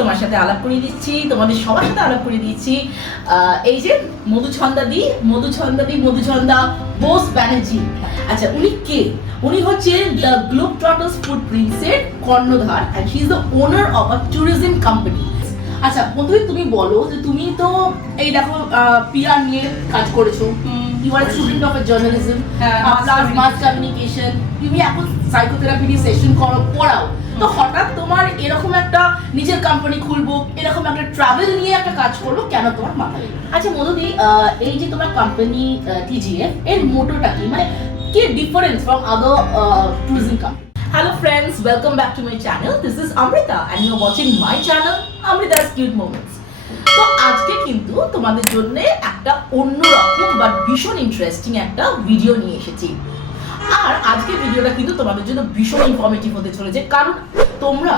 তোমার সাথে আলাপ করিয়ে দিচ্ছি, তোমাদের সবার সাথে আলাপ করিয়ে দিচ্ছি এই যে মধুছন্দা বোস ব্যানার্জি। আচ্ছা, উনি কে? উনি হচ্ছে দ্য গ্লোব ট্রটার্স ফুটপ্রিন্টসের কর্ণধার and she is the owner of a tourism company. আচ্ছা মধুই, তুমি বলো যে তুমি তো এই দেখো পিআর নিয়ে কাজ করেছো, you are a student of a journalism plus mass communication, তুমি এখন সাইকোথেরাপি নিয়ে সেশন পড়াও, তো হঠাৎ তোমার এরকম একটা নিজের কোম্পানি খুলবো, এরকম একটা ট্রাভেল নিয়ে একটা কাজ করবো, কেন তোমার মাথায়? আচ্ছা মধুদি, এই যে তোমার কোম্পানি TGF এর মোটোটা কি, মানে কি difference from other tourism company? Hello friends, welcome back to my channel. This is Amrita and you're watching my channel Amrita's Cute Moments. তো আজকে কিন্তু তোমাদের জন্য একটা অন্যরকম বাট ভীষণ ইন্টারেস্টিং একটা ভিডিও নিয়ে এসেছি। আর আজকে ভিডিওটা কিন্তু তোমাদের জন্য ভীষণ ইনফরমেটিভ হতে চলেছে, কারণ তোমরা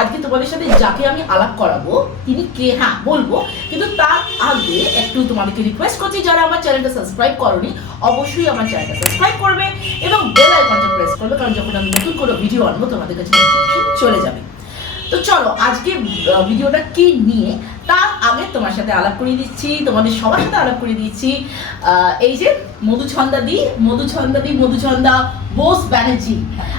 আজকে তোমাদের সাথে যাকে আমি আলাপ করাবো তিনি কে, হ্যাঁ বলবো, কিন্তু তার আগে একটু তোমাদেরকে রিকোয়েস্ট করছি, যারা আমার চ্যানেলটা সাবস্ক্রাইব করোনি অবশ্যই আমার চ্যানেলটা সাবস্ক্রাইব করবে এবং বেল আইকনটা প্রেস করবে, কারণ যখন আমি নতুন করে ভিডিও আনবো তোমাদের কাছে নোটিফিকেশন চলে যাবে। তো চলো আজকে ভিডিওটা কি নিয়ে তার আগে তোমার সাথে আলাপ করিয়ে দিচ্ছি, তোমাদের সবার সাথে আলাপ করিয়ে দিচ্ছি এই যে মধুছন্দা বোস ব্যানার্জি।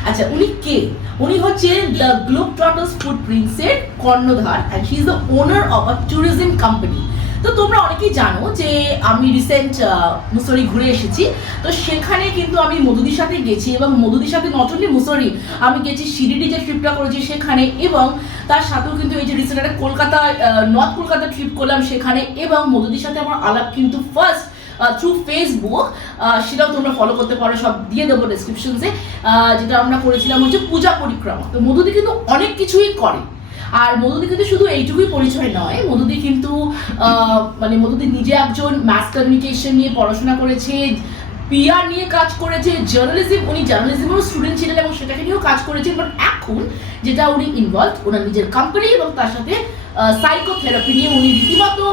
আচ্ছা, উনি কে? উনি হচ্ছে দ্য গ্লোব ট্রটার্স ফুটপ্রিন্টসের কর্ণধার and she is the owner of a tourism company. তো তোমরা অনেকেই জানো যে আমি রিসেন্ট মুসৌরি ঘুরে এসেছি, তো সেখানে কিন্তু আমি মধুদির সাথে গেছি এবং মধুদির সাথে নট অনলি মুসৌরি, আমি গেছি শিরিডি যে ট্রিপটা করেছি সেখানে, এবং তার সাথেও কিন্তু এই যে রিসেন্ট একটা কলকাতা নর্থ কলকাতা ট্রিপ করলাম সেখানে, এবং মধুদির সাথে আমার আলাপ কিন্তু ফার্স্ট থ্রু ফেসবুক, সেটাও তোমরা ফলো করতে পারো, সব দিয়ে দেবো ডেসক্রিপশনসে। যেটা আমরা করেছিলাম হচ্ছে পূজা পরিক্রমা। তো মধুদি কিন্তু অনেক কিছুই করে, আর মধুদি কিন্তু শুধু এইটুকুই পরিচয় নয়, মধুদি কিন্তু মানে মধুদি নিজে একজন মাস কমিউনিকেশন নিয়ে পড়াশোনা করেছে, পিআর নিয়ে কাজ করেছে, জার্নালিজম, উনি জার্নালিজমেরও স্টুডেন্ট ছিলেন এবং সেটাকে নিয়েও কাজ করেছেন, বাট এখন যেটা উনি ইনভলভ ওনার নিজের কোম্পানি এবং তার সাথে সাইকোথেরাপি নিয়ে উনি রীতিমতো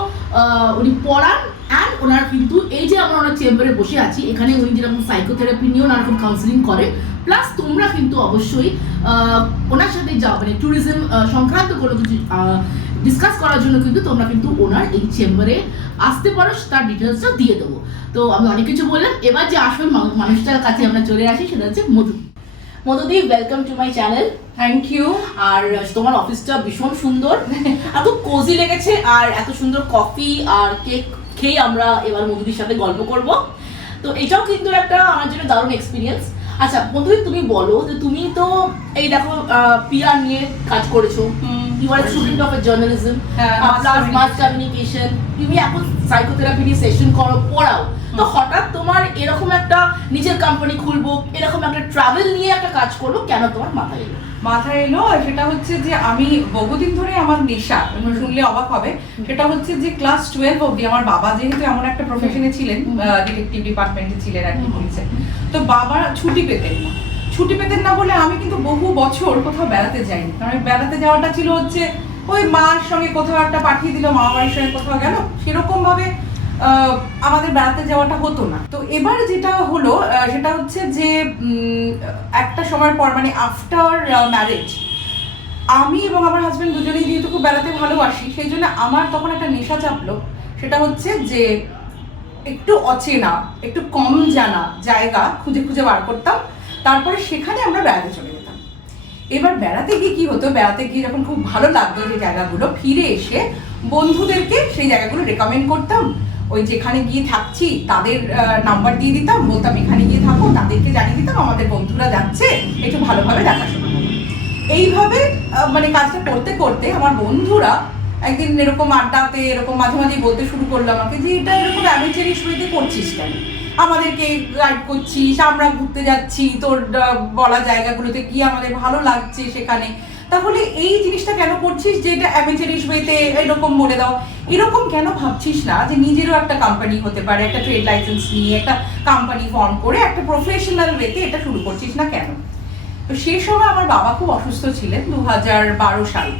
উনি পড়ান। অ্যান্ড ওনার কিন্তু এই যে আমরা ওনার চেম্বারে বসে আছি এখানে উনি যেরকম সাইকোথেরাপি নিয়েও নানারকম কাউন্সিলিং করেন, প্লাস তোমরা কিন্তু অবশ্যই ওনার সাথে যাও, মানে ট্যুরিজম সংক্রান্ত কোনো কিছু ডিসকাস করার জন্য কিন্তু তোমরা কিন্তু ওনার এই চেম্বারে আসতে পারো, তার ডিটেলসটা দিয়ে দেবো। তো আমি অনেক কিছু বললাম, এবার যে আসল মানুষটার কাছে আমরা চলে আসি সেটা হচ্ছে মধুদি। Welcome to my channel. Thank you. আর তোমার অফিসটা ভীষণ সুন্দর, এত কোজি লেগেছে, আর এত সুন্দর কফি আর কেক খেয়ে আমরা এবার মধুদির সাথে গল্প করব, তো এটাও কিন্তু একটা আমার জন্য দারুণ এক্সপিরিয়েন্স। আচ্ছা মধুদি, তুমি বলো যে তুমি তো এই দেখো পিআর নিয়ে কাজ করেছো, you are a student of a journalism plus mass communication, তুমি এখন সাইকোথেরাপি নিয়ে সেশন পড়াও, তো হঠাৎ তোমার এরকম একটা নিজের কোম্পানি খুলবো, এরকম একটা ট্রাভেল নিয়ে একটা কাজ করবো, কেন তোমার মাথায় এলো? সেটা হচ্ছে যে আমি বহুদিন ধরে আমার নেশা, শুনলে অবাক হবে, সেটা হচ্ছে যে ক্লাস 12 অবধি আমার বাবা যেহেতু এমন একটা প্রফেশনে ছিলেন, ডিটেকটিভ ডিপার্টমেন্টে ছিলেন আর কি, পুলিশে, তো বাবা ছুটি পেতেন না বলে আমি কিন্তু বহু বছর কোথাও বেড়াতে যাইনি, কারণ বেড়াতে যাওয়াটা ছিল হচ্ছে ওই মার সঙ্গে কোথাও একটা পাঠিয়ে দিল, মামা বাড়ির সঙ্গে কোথাও গেল, সেরকম ভাবে আমাদের বেড়াতে যাওয়াটা হতো না। তো এবার যেটা হলো সেটা হচ্ছে যে একটা সময়ের পর, মানে আফটার ম্যারেজ, আমি এবং আমার হাজবেন্ড দুজনেই যেহেতু খুব বেড়াতে ভালোবাসি, সেই জন্য আমার তখন একটা নেশা চাপলো, সেটা হচ্ছে যে একটু অচেনা, একটু কম জানা জায়গা খুঁজে খুঁজে বার করতাম, তারপরে সেখানে আমরা বেড়াতে চলে যেতাম। এবার বেড়াতে গিয়ে কি হতো, বেড়াতে গিয়ে যখন খুব ভালো লাগতো যে জায়গাগুলো, ফিরে এসে বন্ধুদেরকে সেই জায়গাগুলো রেকমেন্ড করতাম, ওই যেখানে গিয়ে থাকছি তাদের নাম্বার দিয়ে দিতাম, বলতাম এখানে গিয়ে থাকো, তাদেরকে জানিয়ে দিতাম আমাদের বন্ধুরা যাচ্ছে, একটু ভালোভাবে দেখাশোনা করো। এইভাবে মানে কাজটা করতে করতে আমার বন্ধুরা একদিন এরকম আড্ডাতে এরকম মাঝে মাঝে বলতে শুরু করলো আমাকে যে এটা এরকম অ্যামেচারিশ ওয়েতে করছিস কেন, আমাদেরকে গাইড করছিস, আমরা ঘুরতে যাচ্ছি, তোর বলা জায়গাগুলোতে কি আমাদের ভালো লাগছে সেখানে, তাহলে এই জিনিসটা কেন করছিস যে এটা অ্যামেচারিশ ওয়েতে এরকম বলে দাও, এরকম কেন ভাবছিস না যে নিজেরও একটা কোম্পানি হতে পারে, একটা ট্রেড লাইসেন্স নিয়ে একটা কোম্পানি ফর্ম করে একটা প্রফেশনাল ওয়েতে এটা শুরু করছিস না কেন? তো সেই সময় আমার বাবা খুব অসুস্থ ছিলেন, 2012 সাল।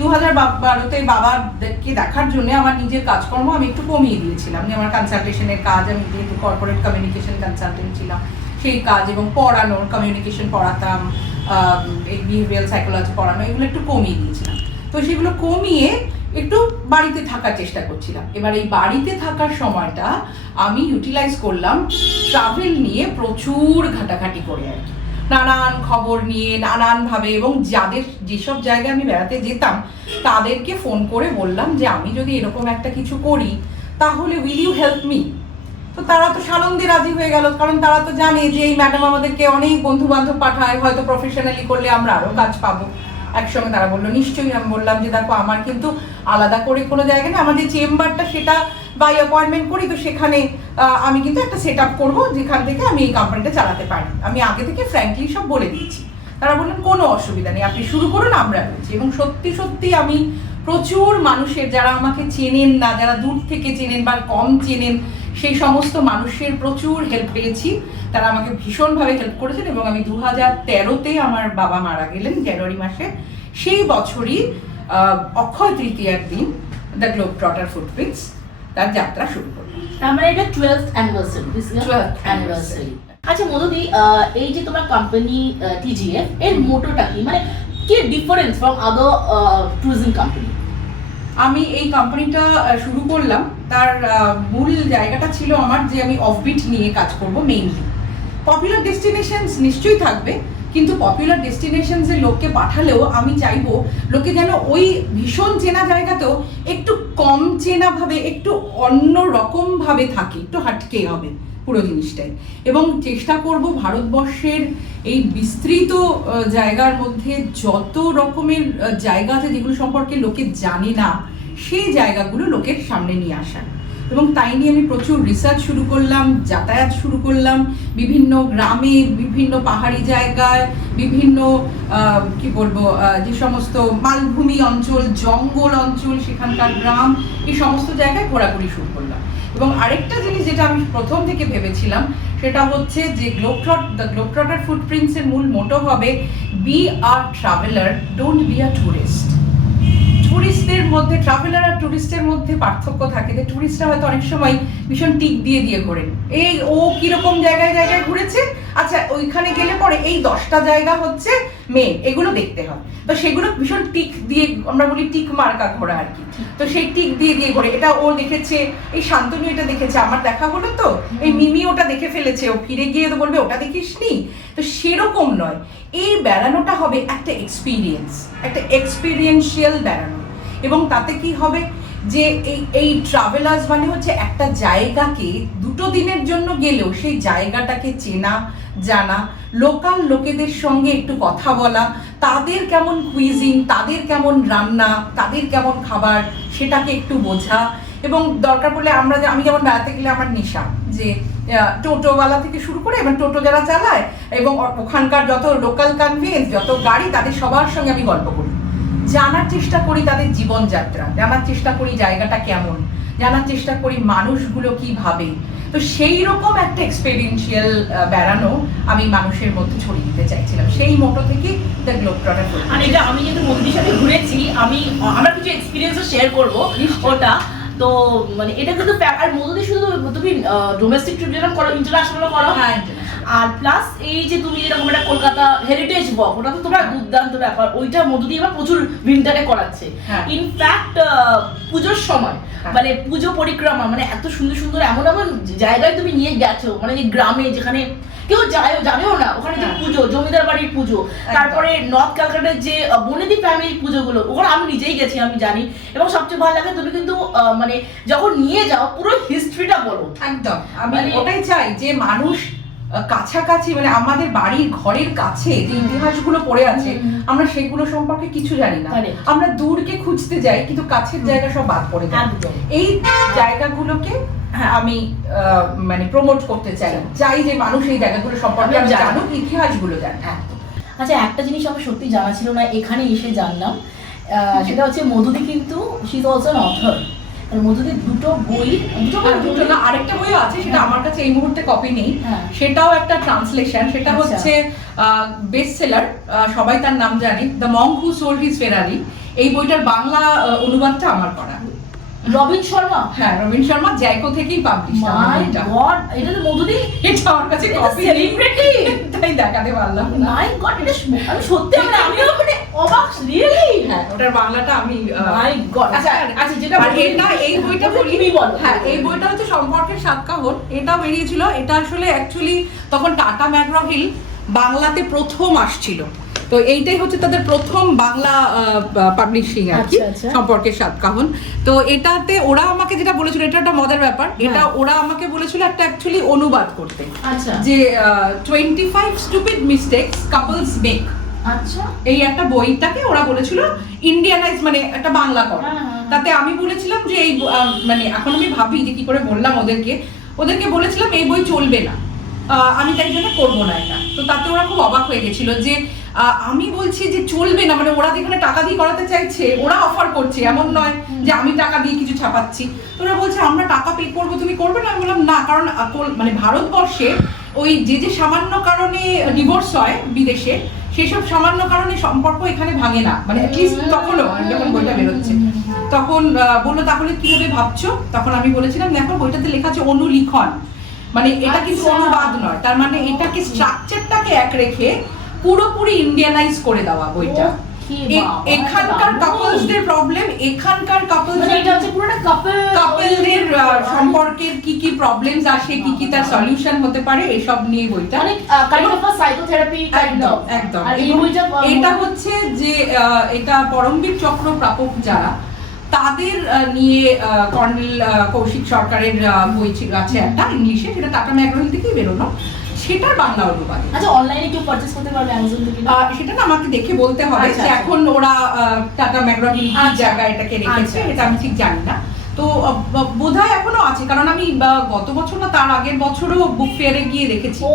2012-তে বাবাকে দেখার জন্য আমার নিজের কাজকর্ম আমি একটু কমিয়ে দিয়েছিলাম, যে আমার কনসালটেশনের কাজ, আমি যেহেতু কর্পোরেট কমিউনিকেশন কনসালটেন্ট ছিলাম, সেই কাজ এবং পড়ানোর, কমিউনিকেশন পড়াতাম, এই বিহেভিয়ারাল সাইকোলজি পড়ানো, এগুলো একটু কমিয়ে দিয়েছিলাম। তো সেগুলো কমিয়ে একটু বাড়িতে থাকার চেষ্টা করছিলাম। এবার এই বাড়িতে থাকার সময়টা আমি ইউটিলাইজ করলাম ট্রাভেল নিয়ে প্রচুর ঘাটাঘাটি করে আর কি, নানান খবর নিয়ে নানানভাবে, এবং যেসব জায়গায় আমি বেড়াতে যেতাম তাদেরকে ফোন করে বললাম যে আমি যদি এরকম একটা কিছু করি তাহলে উইল ইউ হেল্প মি। তো তারা তো সানন্দে রাজি হয়ে গেল, কারণ তারা তো জানে যে এই ম্যাডাম আমাদেরকে অনেক বন্ধু বান্ধব পাঠায়, হয়তো প্রফেশনালি করলে আমরা আরও কাজ পাবো। একসঙ্গে তারা বললো নিশ্চয়ই। আমি বললাম যে দেখো আমার কিন্তু আলাদা করে কোনো জায়গা নেই, আমাদের চেম্বারটা সেটা বাই অ্যাপয়েন্টমেন্ট করি, তো সেখানে আমি কিন্তু একটা সেট আপ করবো যেখান থেকে আমি এই কোম্পানিটা চালাতে পারি। আমি আগে থেকে ফ্র্যাঙ্কলি সব বলে দিয়েছি। তারা বললেন কোনো অসুবিধা নেই, আপনি শুরু করুন, আমরা বলছি। এবং সত্যি সত্যি আমি প্রচুর মানুষের, যারা আমাকে চেনেন না, যারা দূর থেকে চেনেন বা কম চেনেন, সেই সমস্ত মানুষের প্রচুর হেল্প পেয়েছি। তারা আমাকে ভীষণভাবে হেল্প করেছেন। এবং আমি 2013-তে আমার বাবা মারা গেলেন জানুয়ারি মাসে, সেই বছরই অক্ষয় তৃতীয়ার দিন দ্য গ্লোব ট্রটার ফুটপ্রিন্টস তার যাত্রা শুরু করলো। তার মানে এটা 12th anniversary, this is 12th anniversary। আচ্ছা মধুদি, এই যে তোমার কোম্পানি TGF এর মোটোটা কি, মানে কি difference from other tourism company? আমি এই কোম্পানিটা শুরু করলাম, তার মূল জায়গাটা ছিল আমার যে আমি অফবিট নিয়ে কাজ করব। মেইনলি পপুলার ডেস্টিনেশনস নিশ্চয়ই থাকবে, কিন্তু পপুলার ডেস্টিনেশনসে লোককে পাঠালেও আমি চাইবো লোকে যেন ওই ভীষণ চেনা জায়গাতেও একটু কম চেনা ভাবে, একটু অন্য রকম ভাবে থাকে, একটু হাটকে হবে পুরো জিনিসটাই। এবং চেষ্টা করব ভারতবর্ষের এই বিস্তৃত জায়গার মধ্যে যত রকমের জায়গা আছে যেগুলো সম্পর্কে লোকে জানে না, সেই জায়গাগুলো লোকের সামনে নিয়ে আসা। এবং তাই নিয়ে আমি প্রচুর রিসার্চ শুরু করলাম, যাতায়াত শুরু করলাম বিভিন্ন গ্রামে, বিভিন্ন পাহাড়ি জায়গায়, বিভিন্ন কি বলবো যে সমস্ত মালভূমি অঞ্চল, জঙ্গল অঞ্চল, সেখানকার গ্রাম, এই সমস্ত জায়গায় ঘোরাঘুরি শুরু করলাম। এবং আরেকটা জিনিস যেটা আমি প্রথম থেকে ভেবেছিলাম সেটা হচ্ছে যে দ্য গ্লোব ট্রটার ফুটপ্রিন্টসের মূল মোটো হবে be a traveller, don't be a tourist. টুরিস্টদের মধ্যে, ট্রাভেলার আর টুরিস্টের মধ্যে পার্থক্য থাকে যে টুরিস্টরা হয়তো অনেক সময় ভীষণ টিক দিয়ে দিয়ে ঘোরেন, এই ও কিরকম জায়গায় জায়গায় ঘুরেছে, আচ্ছা ওইখানে গেলে পরে এই 10টা জায়গা হচ্ছে মেন, এগুলো দেখতে হয়। তো সেগুলো ভীষণ টিক দিয়ে, আমরা বলি টিক মার্কা ঘোরা আর কি। তো সেই টিক দিয়ে দিয়ে ঘোরে, এটা ও দেখেছে, এই শান্তনু এটা দেখেছে, আমার দেখা হলো তো, এই মিমি ওটা দেখে ফেলেছে, ও ফিরে গিয়ে তো বলবে ওটা দেখিসনি। তো সেরকম নয়, এই বেড়ানোটা হবে একটা এক্সপিরিয়েন্স, একটা এক্সপিরিয়েন্সিয়াল বেড়ানো। এবং তাতে কি হবে যে এই ট্রাভেলার্স মানে হচ্ছে একটা জায়গাকে 2 দিনের জন্য গেলেও সেই জায়গাটাকে চেনা জানা, লোকাল লোকেদের সঙ্গে একটু কথা বলা, তাদের কেমন কুইজিন, তাদের কেমন রান্না, তাদের কেমন খাবার, সেটাকে একটু বোঝা। এবং দরকার পড়লে আমি যেমন বেড়াতে গেলে আমার নেশা যে টোটোওয়ালা থেকে শুরু করে, এবং টোটো যারা চালায় এবং ওখানকার যত লোকাল কনভেন্স, যত গাড়ি, তাদের সবার সঙ্গে আমি গল্প করি, জানার চেষ্টা করি তাদের জীবনযাত্রা, জানার চেষ্টা করি জায়গাটা কেমন, জানার চেষ্টা করি মানুষগুলো কি ভাবে। তো সেই রকম একটা এক্সপেরিয়েন্সিয়াল বেড়ানো আমি মানুষের মধ্যে ছড়িয়ে দিতে চাইছিলাম, সেই মোটো থেকে দ্য গ্লোব ট্রটার। আর এটা আমি যেহেতু মধুদির সাথে ঘুরেছি, আমরা কিছু এক্সপিরিয়েন্সও শেয়ার করবো ওটা। তো মানে এটা কিন্তু আর মধুদি শুধু তুমি ডোমেস্টিক ট্রিপ যেরকম করো, ইন্টারন্যাশনালও করো। হ্যাঁ, আর প্লাস এই যে তুমি যেরকম একটা কলকাতা হেরিটেজ ওয়াক, ওটা তো তোমরা দুর্দান্ত ব্যাপার, ওইটা মধুদি এবার প্রচুর উইন্টারে করাচ্ছে। ইনফ্যাক্ট পুজোর সময় মানে পুজো পরিক্রমা, মানে এত সুন্দর সুন্দর এমন এমন জায়গায় তুমি নিয়ে গেছো, মানে গ্রামে যেখানে কেউ জানেও না, ওখানে যে পুজো, জমিদার বাড়ির পুজো, তারপরে নর্থ ক্যালকাটার যে বনেদি ফ্যামিলির পুজোগুলো, ওখানে আমি নিজেই গেছি, আমি জানি। এবং সবচেয়ে ভালো লাগে তুমি কিন্তু মানে যখন নিয়ে যাও পুরো হিস্ট্রিটা বলো। একদম, আমি ওটাই চাই যে মানুষ কাছাকাছি, মানে আমাদের বাড়ির ঘরের কাছে যে ইতিহাসগুলো পড়ে আছে, আমরা সেগুলো সম্পর্কে কিছু জানি না, আমরা দূরকে খুঁজতে যাই, কিন্তু কাছের জায়গা সব বাদ পড়ে যায়। এই জায়গাগুলোকে আমি মানে প্রমোট করতে চাই যে মানুষ এই জায়গাগুলো সম্পর্কে জানুক, ইতিহাসগুলো জানুক। আচ্ছা, একটা জিনিস আমার সত্যি জানা ছিল না, এখানে এসে জানলাম, সেটা হচ্ছে মধুদি কিন্তু she is also an author. মধুদির দুটো না, আরেকটা বইও আছে, সেটা আমার কাছে এই মুহূর্তে কপি নেই, সেটাও একটা ট্রান্সলেশন, সেটা হচ্ছে বেস্ট সেলার, সবাই তার নাম জানে, the monk who sold his Ferrari. এই বইটার বাংলা অনুবাদটা আমার করা। রবিন শর্মা, হ্যাঁ রবিন শর্মা জাইকো থেকেই পাবলিশ। মাই গড, এটা তো মধুদি, এটা আমার কাছে কপি সেলিব্রিটি, তাই দেখাতে পারলাম না। মাই গড, এটা আমি সত্যি আমিও মানে অবাক, রিয়েলি। হ্যাঁ ওটার বাংলাটা আমি মাই গড। আচ্ছা আচ্ছা, যেটা আর এটা এই বইটা বলি, তুমি বলো। হ্যাঁ এই বইটা হচ্ছে সম্পর্কের 7 কাহন, এটা বেরিয়েছিল। এটা আসলে অ্যাকচুয়ালি তখন টাটা ম্যাকগ্র হিল বাংলাতে প্রথম আসছিল, তো এইটাই হচ্ছে তাদের প্রথম বাংলা পাবলিশিং আর কি, সম্পর্কের 7 কাহন। তো এটাতে ওরা আমাকে যেটা বলেছিল, এটা একটা মজার ব্যাপার, এটা ওরা আমাকে বলেছিল একটা অ্যাকচুয়ালি অনুবাদ করতে, আচ্ছা, যে 25 স্টুপিড মিস্টেকস কাপলস মেক। আচ্ছা, এই একটা বইটাকে ওরা বলেছিল ইন্ডিয়ানাইজ, মানে একটা বাংলা কর। তাতে আমি বলেছিলাম যে এই মানে এখন আমি ভাবি যে কি করে বললাম ওদেরকে বলেছিলাম এই বই চলবে না, আমি তাই জন্য করবো না এটা। তো তাতে ওরা খুব অবাক হয়ে গেছিল যে আমি বলছি যে চলবে না, মানে ওরা যেখানে টাকা দিয়ে করাতে চাইছে, ওরা অফার করছে, এমন নয় যে আমি টাকা দিয়ে কিছু ছাপাচ্ছি। তো ওরা বলছে আমরা টাকা পে করবো, তুমি করবে না? আমি বললাম না, কারণ মানে ভারতবর্ষে ওই যে সামান্য কারণে ডিভোর্স হয় বিদেশে, সেসব সামান্য কারণে সম্পর্ক এখানে ভাঙে না, মানে অ্যাটলিস্ট তখনও যখন বইটা বেরোচ্ছে। তখন বললো তাহলে কিভাবে ভাবছো? তখন আমি বলেছিলাম দেখো বইটাতে লেখা আছে অনুলিখন, মানে এটা কিন্তু অনুবাদ নয়, তার মানে এটাকে স্ট্রাকচারটাকে এক রেখে পুরোপুরি ইন্ডিয়ানাইজ করে দেওয়া বইটা। এখানকার কাপলসদের প্রবলেম, এখানকার কাপলদের সম্পর্কের কি কি প্রবলেমস আসে, কি কি তার সলিউশন হতে পারে, এসব নিয়ে বইটা, মানে kind of a psychotherapy kind of. একদম। এটা হচ্ছে যে এটা পরমবীর চক্র প্রাপক যারা, তাদের নিয়ে কর্নেল কৌশিক সরকারের বই আছে একটা ইংলিশে, সেটা টাটা ম্যাকগ্র হিল থেকেই বেরোনো, সেটার বাংলা অনুবাদ। আচ্ছা, অনলাইনে কেউ পারচেজ করতে পারবে অ্যামাজন থেকে? সেটা না আমাকে দেখে বলতে হবে, যে এখন ওরা টাটা ম্যাকগ্র হিল কি জায়গায় এটাকে রেখেছে এটা আমি ঠিক জানি না। তো বোধহয় এখনো আছে, কারণ আমি গত বছর না তার আগের বছরও বুক ফেয়ারে গিয়ে দেখেছি। ও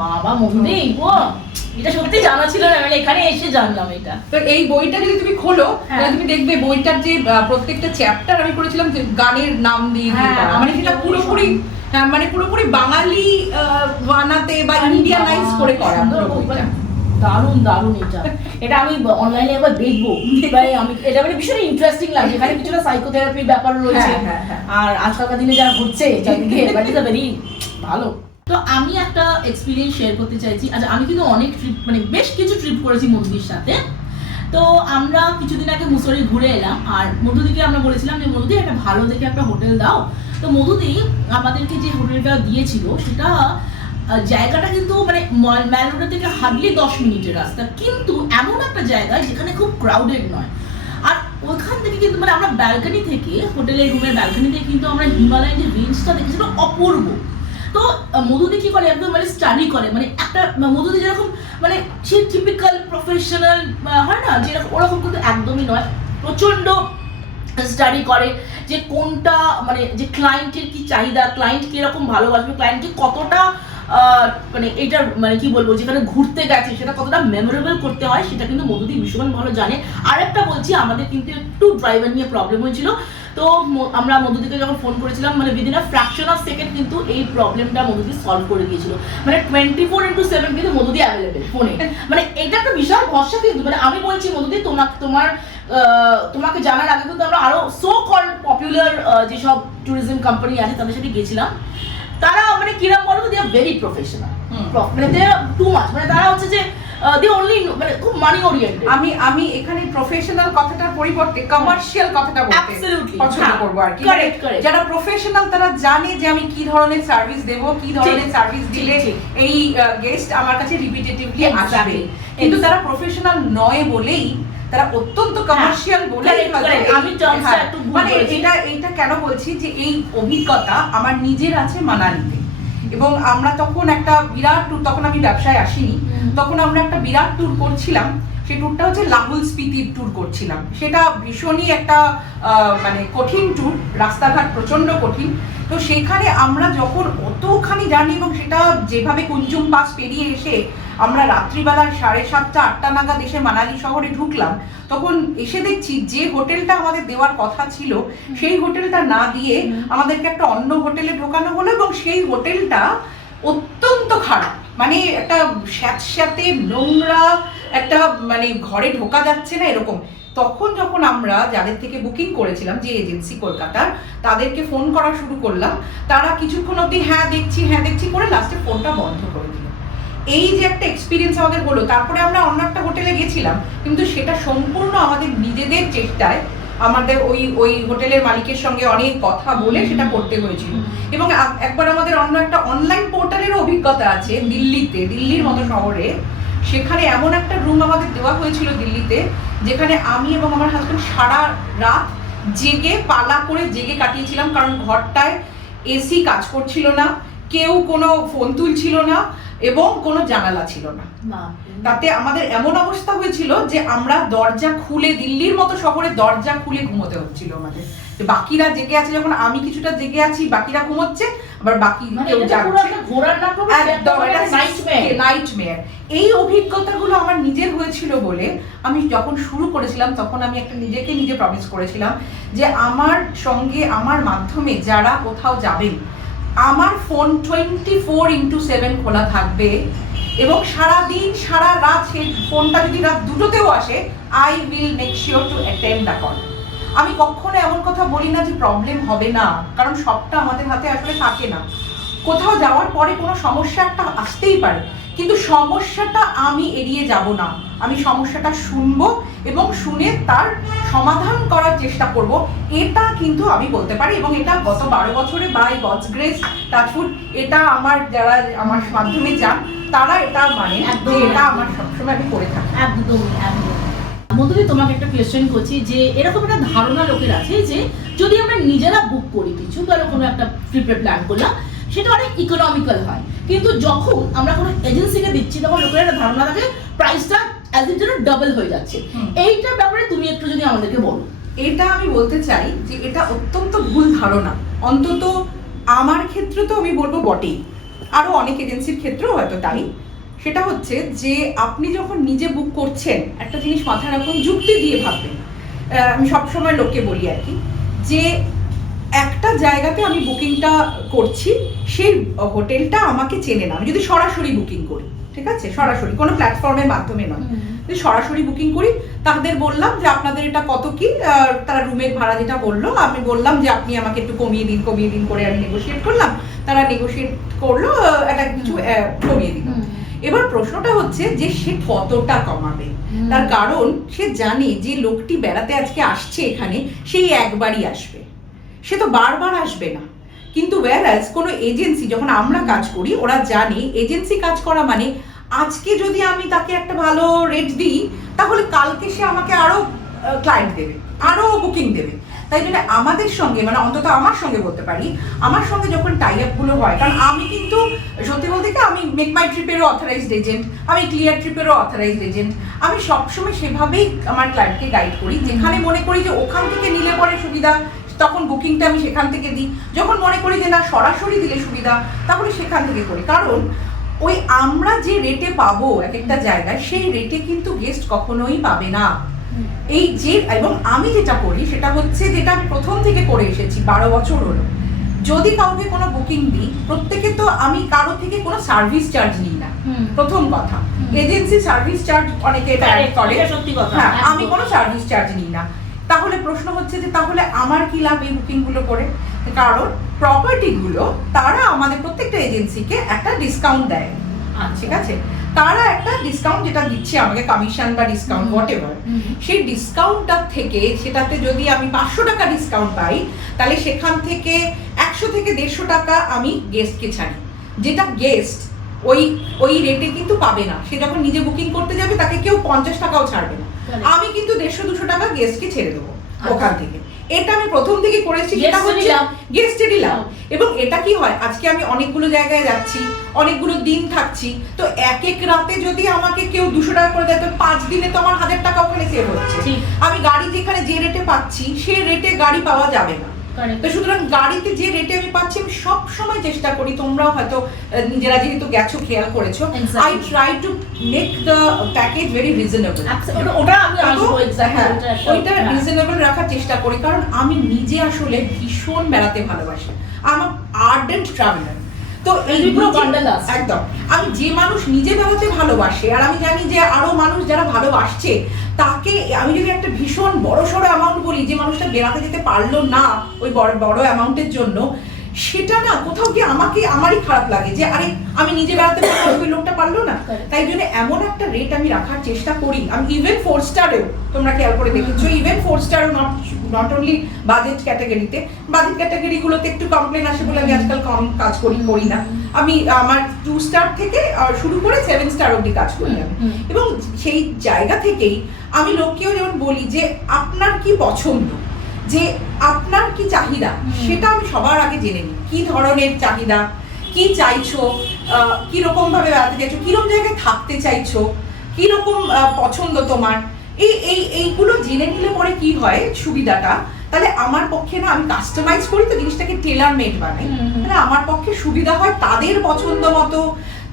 বাবা, মধুদি, ও এটা সত্যি জানা ছিল না, মানে এখানে এসে জানলাম এটা। তো এই বইটা যদি তুমি খোলো তাহলে তুমি দেখবে বইটার যে প্রত্যেকটা চ্যাপ্টার আমি করেছিলাম যে গানের নাম দিয়ে দিয়ে পড়া, মানে সেটা পুরোপুরি মানে পুরোপুরি বাঙালি বানাতে বা ইন্ডিয়ানাইজ করে করা বইটা। দারুণ দারুণ, এটা আমি অনলাইনে একবার দেখবো, মানে আমি এটা মানে ভীষণ ইন্টারেস্টিং লাগছে, এখানে কিছুটা সাইকোথেরাপির ব্যাপার রয়েছে, আর আজকালকার দিনে যা হচ্ছে চারিদিকে, বাট ইজ ভেরি ভালো। তো আমি একটা এক্সপিরিয়েন্স শেয়ার করতে চাইছি। আচ্ছা, আমি কিন্তু অনেক ট্রিপ, মানে বেশ কিছু ট্রিপ করেছি মধুদির সাথে। তো আমরা কিছুদিন আগে মুসৌরি ঘুরে এলাম, আর মধুদিকে আমরা বলেছিলাম যে মধুদি একটা ভালো দেখে একটা হোটেল দাও। তো মধুদি আমাদেরকে যে হোটেলটা দিয়েছিল সেটা জায়গাটা কিন্তু মানে ম্যাল রোড থেকে হার্ডলি 10 মিনিটের রাস্তা, কিন্তু এমন একটা জায়গায় যেখানে খুব ক্রাউডেড নয়। আর ওইখান থেকে কিন্তু মানে আমরা ব্যালকনি থেকে, হোটেলের রুমের ব্যালকনি থেকে কিন্তু আমরা হিমালয়ের যে রেঞ্জটা দেখেছি সেটা অপূর্ব। তো মধুদি কি করে, একদম মানে স্টাডি করে, মানে একটা মধুদি যেরকম মানে সে টিপিক্যাল প্রফেশনাল হয় না যেরকম, ওরকম কিন্তু একদমই নয়, প্রচন্ড স্টাডি করে যে কোনটা মানে যে ক্লায়েন্টের কি চাহিদা, ক্লায়েন্ট কিরকম ভালোবাসবে, ক্লায়েন্টকে কতটা মানে এইটার মানে কি বলবো, যেখানে ঘুরতে গেছে সেটা কতটা মেমোরেবল করতে হয় সেটা কিন্তু মধুদি ভীষণ ভালো জানে। আরেকটা বলছি, আমাদের কিন্তু একটু ড্রাইভার নিয়ে প্রবলেম হয়েছিল, তো আমরা মধুদিকে যখন ফোন করেছিলাম মানে within a fraction of second কিন্তু এই প্রবলেমটা মধুদি সলভ করে দিয়েছিল, মানে 24/7 কিন্তু মধুদি অ্যাভেলেবেল ফোনে, মানে এটা একটা বিশাল ভরসা কিন্তু। মানে আমি বলছি মধুদি, তোমাকে জানার আগে কিন্তু আমরা আরো সো কল্ড পপুলার যেসব ট্যুরিজম কোম্পানি আছে তাদের সাথে গেছিলাম, তারা মানে কিরকম বলো তো, দে আর ভেরি প্রফেশনাল, মানে দে আর টু মাচ, মানে তারা হচ্ছে যে দে অনলি মানে খুব মানি ওরিয়েন্টেড। আমি এখানে প্রফেশনাল কথাটার পরিবর্তে কমার্শিয়াল কথাটা বলতে পছন্দ করব আর কি। যারা প্রফেশনাল তারা জানে যে আমি কি ধরনের সার্ভিস দেব, কি ধরনের সার্ভিস দিলে এই গেস্ট আমার কাছে রিপিটেটিভলি আসবে, কিন্তু তারা প্রফেশনাল নয় বলেই তারা অত্যন্ত কমার্শিয়াল বলে। আমি মানে এটা কেন বলছি যে এই অভিজ্ঞতা আমার নিজের আছে মানালিতে, এবং আমরা তখন একটা বিরাট ট্যুর, তখন আমি ব্যবসায় আসিনি, তখন আমরা একটা বিরাট ট্যুর করছিলাম, সেই ট্যুরটা হচ্ছে লাহুল স্পিতির ট্যুর করছিলাম। সেটা ভীষণই একটা মানে কঠিন ট্যুর, রাস্তাঘাট প্রচন্ড কঠিন। তো সেখানে আমরা যখন অতখানি জানি, এবং সেটা যেভাবে কুঞ্জুম পাস পেরিয়ে এসে আমরা রাত্রিবেলায় 7:30-8টা নাগাদ এসে মানালি শহরে ঢুকলাম, তখন এসে দেখছি যে হোটেলটা আমাদের দেওয়ার কথা ছিল সেই হোটেলটা না দিয়ে আমাদেরকে একটা অন্য হোটেলে ঢোকানো হলো, এবং সেই হোটেলটা অত্যন্ত খারাপ, মানে একটা স্যাঁতস্যাঁতে নোংরা একটা, মানে ঘরে ঢোকা যাচ্ছে না এরকম। তখন যখন আমরা যাদের থেকে বুকিং করেছিলাম, যে এজেন্সি কলকাতার, তাদেরকে ফোন করা শুরু করলাম, তারা কিছুক্ষণ অবধি হ্যাঁ দেখছি করে লাস্টে ফোনটা বন্ধ করে দিল। এই যে একটা এক্সপিরিয়েন্স আমাদের হলো, তারপরে আমরা অন্য একটা হোটেলে গেছিলাম, কিন্তু সেটা সম্পূর্ণ আমাদের নিজেদের চেষ্টায়, আমাদের ওই হোটেলের মালিকের সঙ্গে অনেক কথা বলে সেটা করতে হয়েছিল। এবং একবার আমাদের অন্য একটা অনলাইন পোর্টালেরও অভিজ্ঞতা আছে দিল্লির মতো শহরে। সেখানে এমন একটা রুম আমাদের দেওয়া হয়েছিল দিল্লিতে, যেখানে আমি এবং আমার হাজবেন্ড সারা রাত পালা করে জেগে কাটিয়েছিলাম, কারণ ঘরটায় এসি কাজ করছিল না, কেউ কোনো ফোন তুলছিল না এবং কোনো জানালা ছিল না। তাতে আমাদের এমন অবস্থা হয়েছিল যে আমরা দরজা খুলে, দিল্লির মতো শহরে দরজা খুলে ঘুমোতে হচ্ছিল আমাদের। বাকিরা জেগে আছে, যখন আমি কিছুটা জেগে আছি, বাকিরা ঘুমোচ্ছে, আবার বাকি কেউ জাগছে। নাইটমেয়ার। এই অভিজ্ঞতাগুলো আমার নিজের হয়েছিল বলে আমি যখন শুরু করেছিলাম, তখন আমি একটা নিজে প্রমিস করেছিলাম যে আমার সঙ্গে, আমার মাধ্যমে যারা কোথাও যাবেন, আমার ফোন 24/7 খোলা থাকবে এবং সারাদিন সারা রাত, সেই ফোনটা যদি রাত 2টোতেও আসে, I will make sure to attend the call. আমি কখনো এমন কথা বলি না যে প্রবলেম হবে না, কারণ সবটা আমাদের হাতে আসলে থাকে না। কোথাও যাওয়ার পরে কোনো সমস্যা একটা আসতেই পারে, কিন্তু সমস্যাটা আমি এড়িয়ে যাব না। আমি সমস্যাটা শুনবো এবং শুনে তার সমাধান করার চেষ্টা করব, এটা কিন্তু আমি বলতে পারি। এবং এটা গত 12 বছরে বাই গডস গ্রেস, টাচউড, এটা আমার যারা আমার মাধ্যমে যান তারা এটা মানে এটা আমার সবসময় আমি করে থাকি। একদমই। মধুরি, তোমাকে একটা কোয়েশ্চেন করছি, যে এরকম একটা ধারণা লোকের আছে যে যদি আমরা নিজেরা বুক করি কিছু, ধরো কোনো একটা ট্রিপের প্ল্যান করলাম, সেটা অনেক ইকোনমিক্যাল হয়, কিন্তু যখন আমরা কোনো এজেন্সিকে দিচ্ছি তখন লোকের একটা ধারণা থাকে প্রাইসটা অ্যাজ ইট যেন ডাবল হয়ে যাচ্ছে। এইটার ব্যাপারে তুমি একটু যদি আমাদেরকে বলো। এটা আমি বলতে চাই যে এটা অত্যন্ত ভুল ধারণা, অন্তত আমার ক্ষেত্রে তো আমি বলবো বটেই, আরো অনেক এজেন্সির ক্ষেত্রেও হয়তো তাই। সেটা হচ্ছে যে আপনি যখন নিজে বুক করছেন, একটা জিনিস মাথায় রাখুন, যুক্তি দিয়ে ভাববেন। আমি সবসময় লোককে বলি আর কি, যে একটা জায়গাতে আমি বুকিংটা করছি, সেই হোটেলটা আমাকে চেনে না। আমি যদি সরাসরি বুকিং করি, ঠিক আছে, সরাসরি কোনো প্ল্যাটফর্মের মাধ্যমে নয়, যদি সরাসরি বুকিং করি, তাদের বললাম যে আপনাদের এটা কত কি, তারা রুমের ভাড়া যেটা বললো, আমি বললাম যে আপনি আমাকে একটু কমিয়ে দিন করে আমি নেগোশিয়েট করলাম, তারা নেগোশিয়েট করলো, একটা কিছু কমিয়ে দিল। এবার প্রশ্নটা হচ্ছে যে সে কতটা কমাবে, তার কারণ সে জানে যে লোকটি বেড়াতে আজকে আসছে এখানে, সেই একবারই আসবে, সে তো বারবার আসবে না। কিন্তু ওয়্যারাজ কোনো এজেন্সি, যখন আমরা কাজ করি, ওরা জানে এজেন্সি কাজ করা মানে আজকে যদি আমি তাকে একটা ভালো রেট দিই, তাহলে কালকে সে আমাকে আরো ক্লায়েন্ট দেবে, আরো বুকিং দেবে। তাই জন্য আমাদের সঙ্গে, মানে অন্তত আমার সঙ্গে বলতে পারি, আমার সঙ্গে যখন টাই আপ গুলো হয়, কারণ আমি কিন্তু সত্যি বলতে কি, আমি মেক মাই ট্রিপেরও অথরাইজড এজেন্ট, আমি ক্লিয়ার ট্রিপেরও অথরাইজড এজেন্ট। আমি সবসময় সেভাবেই আমার ক্লায়েন্টকে গাইড করি, যেখানে মনে করি যে ওখান থেকে নিলে পরে সুবিধা, তখন বুকিংটা আমি সেখান থেকে দিই। যখন মনে করি যে না, সরাসরি দিলে সুবিধা, তাহলে সেখান থেকে করি। কারণ ওই আমরা যে রেটে পাবো এক একটা জায়গায়, সেই রেটে কিন্তু গেস্ট কখনোই পাবে না। এই যে, এবং আমি যেটা করি সেটা হচ্ছে, যেটা আমি প্রথম থেকে করে এসেছি, 12 বছর হলো, যদি কাউকে কোনো বুকিং দিই, প্রত্যেকে তো আমি কারো থেকে কোনো সার্ভিস চার্জ নিই না। প্রথম কথা, এজেন্সি সার্ভিস চার্জ অনেকে এটা অ্যাড করে, সত্যি কথা। হ্যাঁ, আমি কোনো সার্ভিস চার্জ নিই না। তাহলে প্রশ্ন হচ্ছে যে তাহলে আমার কি লাভ এই বুকিং গুলো করে? কারণ প্রপার্টি গুলো তারা আমাদের প্রত্যেকটা এজেন্সিকে একটা ডিসকাউন্ট দেয়, ঠিক আছে, তারা একটা ডিসকাউন্ট যেটা দিচ্ছে আমাকে, কমিশন বা ডিসকাউন্ট হোয়াট এভার, সেই ডিসকাউন্টটা থেকে, সেটাতে যদি আমি 500 টাকা ডিসকাউন্ট পাই, তাহলে সেখান থেকে 100 থেকে 150 টাকা আমি গেস্টকে ছাড়ি, যেটা গেস্ট ওই রেটে কিন্তু পাবে না। সে যখন নিজে বুকিং করতে যাবে, তাকে কেউ 50 টাকাও ছাড়বে না, আমি কিন্তু 150-200 টাকা গেস্টকে ছেড়ে দেবো ওখান থেকে। এটা আমি প্রথম থেকে করেছি, সেটা হচ্ছে গেস্টেরই লাভ। এবং এটা কি হয়, আজকে আমি অনেকগুলো জায়গায় যাচ্ছি, অনেকগুলো দিন থাকছি, তো এক এক রাতে যদি আমাকে কেউ 200 টাকা করে দেয়, তো 5 দিনে তো আমার 1000 টাকা ওখানে সেভ হচ্ছে। আমি গাড়ি যেখানে যে রেটে পাচ্ছি, সেই রেটে গাড়ি পাওয়া যাবে না। তো সুতরাং গাড়িতে যে রেটে আমি পাচ্ছি, আমি সব সময় চেষ্টা করি, তোমরাও হয়তো নিজেরা যেহেতু গেছো খেয়াল করেছো, I try to make the package very reasonable. ওইটা রিজনেবল রাখার চেষ্টা করি, কারণ আমি নিজে আসলে ভীষণ বেড়াতে ভালোবাসি, আমার আর্ডেন্ট ট্রাভেলার। তো এই পুরো বন্ডালাস একদম আমি যে মানুষ নিজে বেড়াতে ভালোবাসে আর আমি জানি যে আরো মানুষ যারা ভালোবাসছে তাকে আমি যদি একটা ভীষণ বড় সড়ো অ্যামাউন্ট বলি যে মানুষটা বেড়াতে যেতে পারলো না ওই বড় বড় অ্যামাউন্টের জন্য, সেটা না কোথাও গিয়ে আমারই খারাপ লাগে যে আরে আমি নিজে বেড়াতে পারলাম ওই লোকটা পারলো না। তাই জন্য এমন একটা রেট আমি রাখার চেষ্টা করি। আমি ইভেন 4 স্টারেও তোমরা খেয়াল করে দেখেছো, ইভেন 4 স্টারও নট অনলি বাজেট ক্যাটাগরিতে, বাজেট ক্যাটাগরিগুলোতে একটু কমপ্লেন আসে বলে আমি আজকাল কম কাজ করি না। আমি আমার 2 স্টার থেকে শুরু করে 7 স্টার অবধি কাজ করি আমি। এবং সেই জায়গা থেকেই আমি লোককেও যেমন বলি যে আপনার কি পছন্দ, যে আপনার কি চাহিদা, সেটা আমি সবার আগে জেনে নিই। কি ধরনের চাহিদা, কি চাইছো, কিরকম ভাবে বেড়াতে চাইছো, কিরকম জায়গায় থাকতে চাইছো, কিরকম পছন্দ তোমার, এইগুলো জেনে নিলে পরে কি হয় সুবিধাটা, তাহলে আমার পক্ষে না আমি কাস্টমাইজ করি তো জিনিসটাকে টেলার মেড বানাই, তাহলে আমার পক্ষে সুবিধা হয় তাদের পছন্দ মতো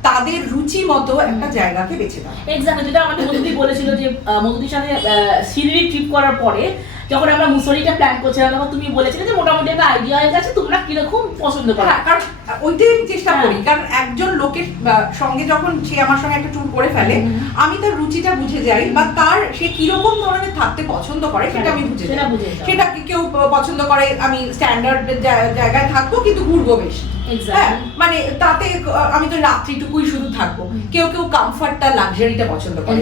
তাদের রুচি মতো একটা জায়গাকে বেছে নেওয়া। এক্স্যাক্টলি, যেটা আমাকে মধুদি বলেছিল যে মধুদির সাথে শিলিগুড়ি ট্রিপ করার পরে যখন আমরা মুসরিটা প্ল্যান করছিলাম তখন তুমি বলেছিলে যে মোটামুটি একটা আইডিয়া হয়ে গেছে তোমরা কিরকম পছন্দ করো। হ্যাঁ, কারণ ওইটাই আমি চেষ্টা করি, কারণ একজন লোকের সঙ্গে যখন সে আমার সঙ্গে একটা ট্যুর করে ফেলে আমি তার রুচিটা বুঝে যাই বা তার সে কিরকম ধরনের থাকতে পছন্দ করে সেটা আমি বুঝে যাই। সেটা কেউ পছন্দ করে আমি স্ট্যান্ডার্ড জায়গায় থাকবো কিন্তু ঘুরবো বেশি, হ্যাঁ মানে তাতে আমি তো রাত্রিটুকুই শুধু থাকবো, কেউ কমফর্টটা লাক্সারিটা পছন্দ করে।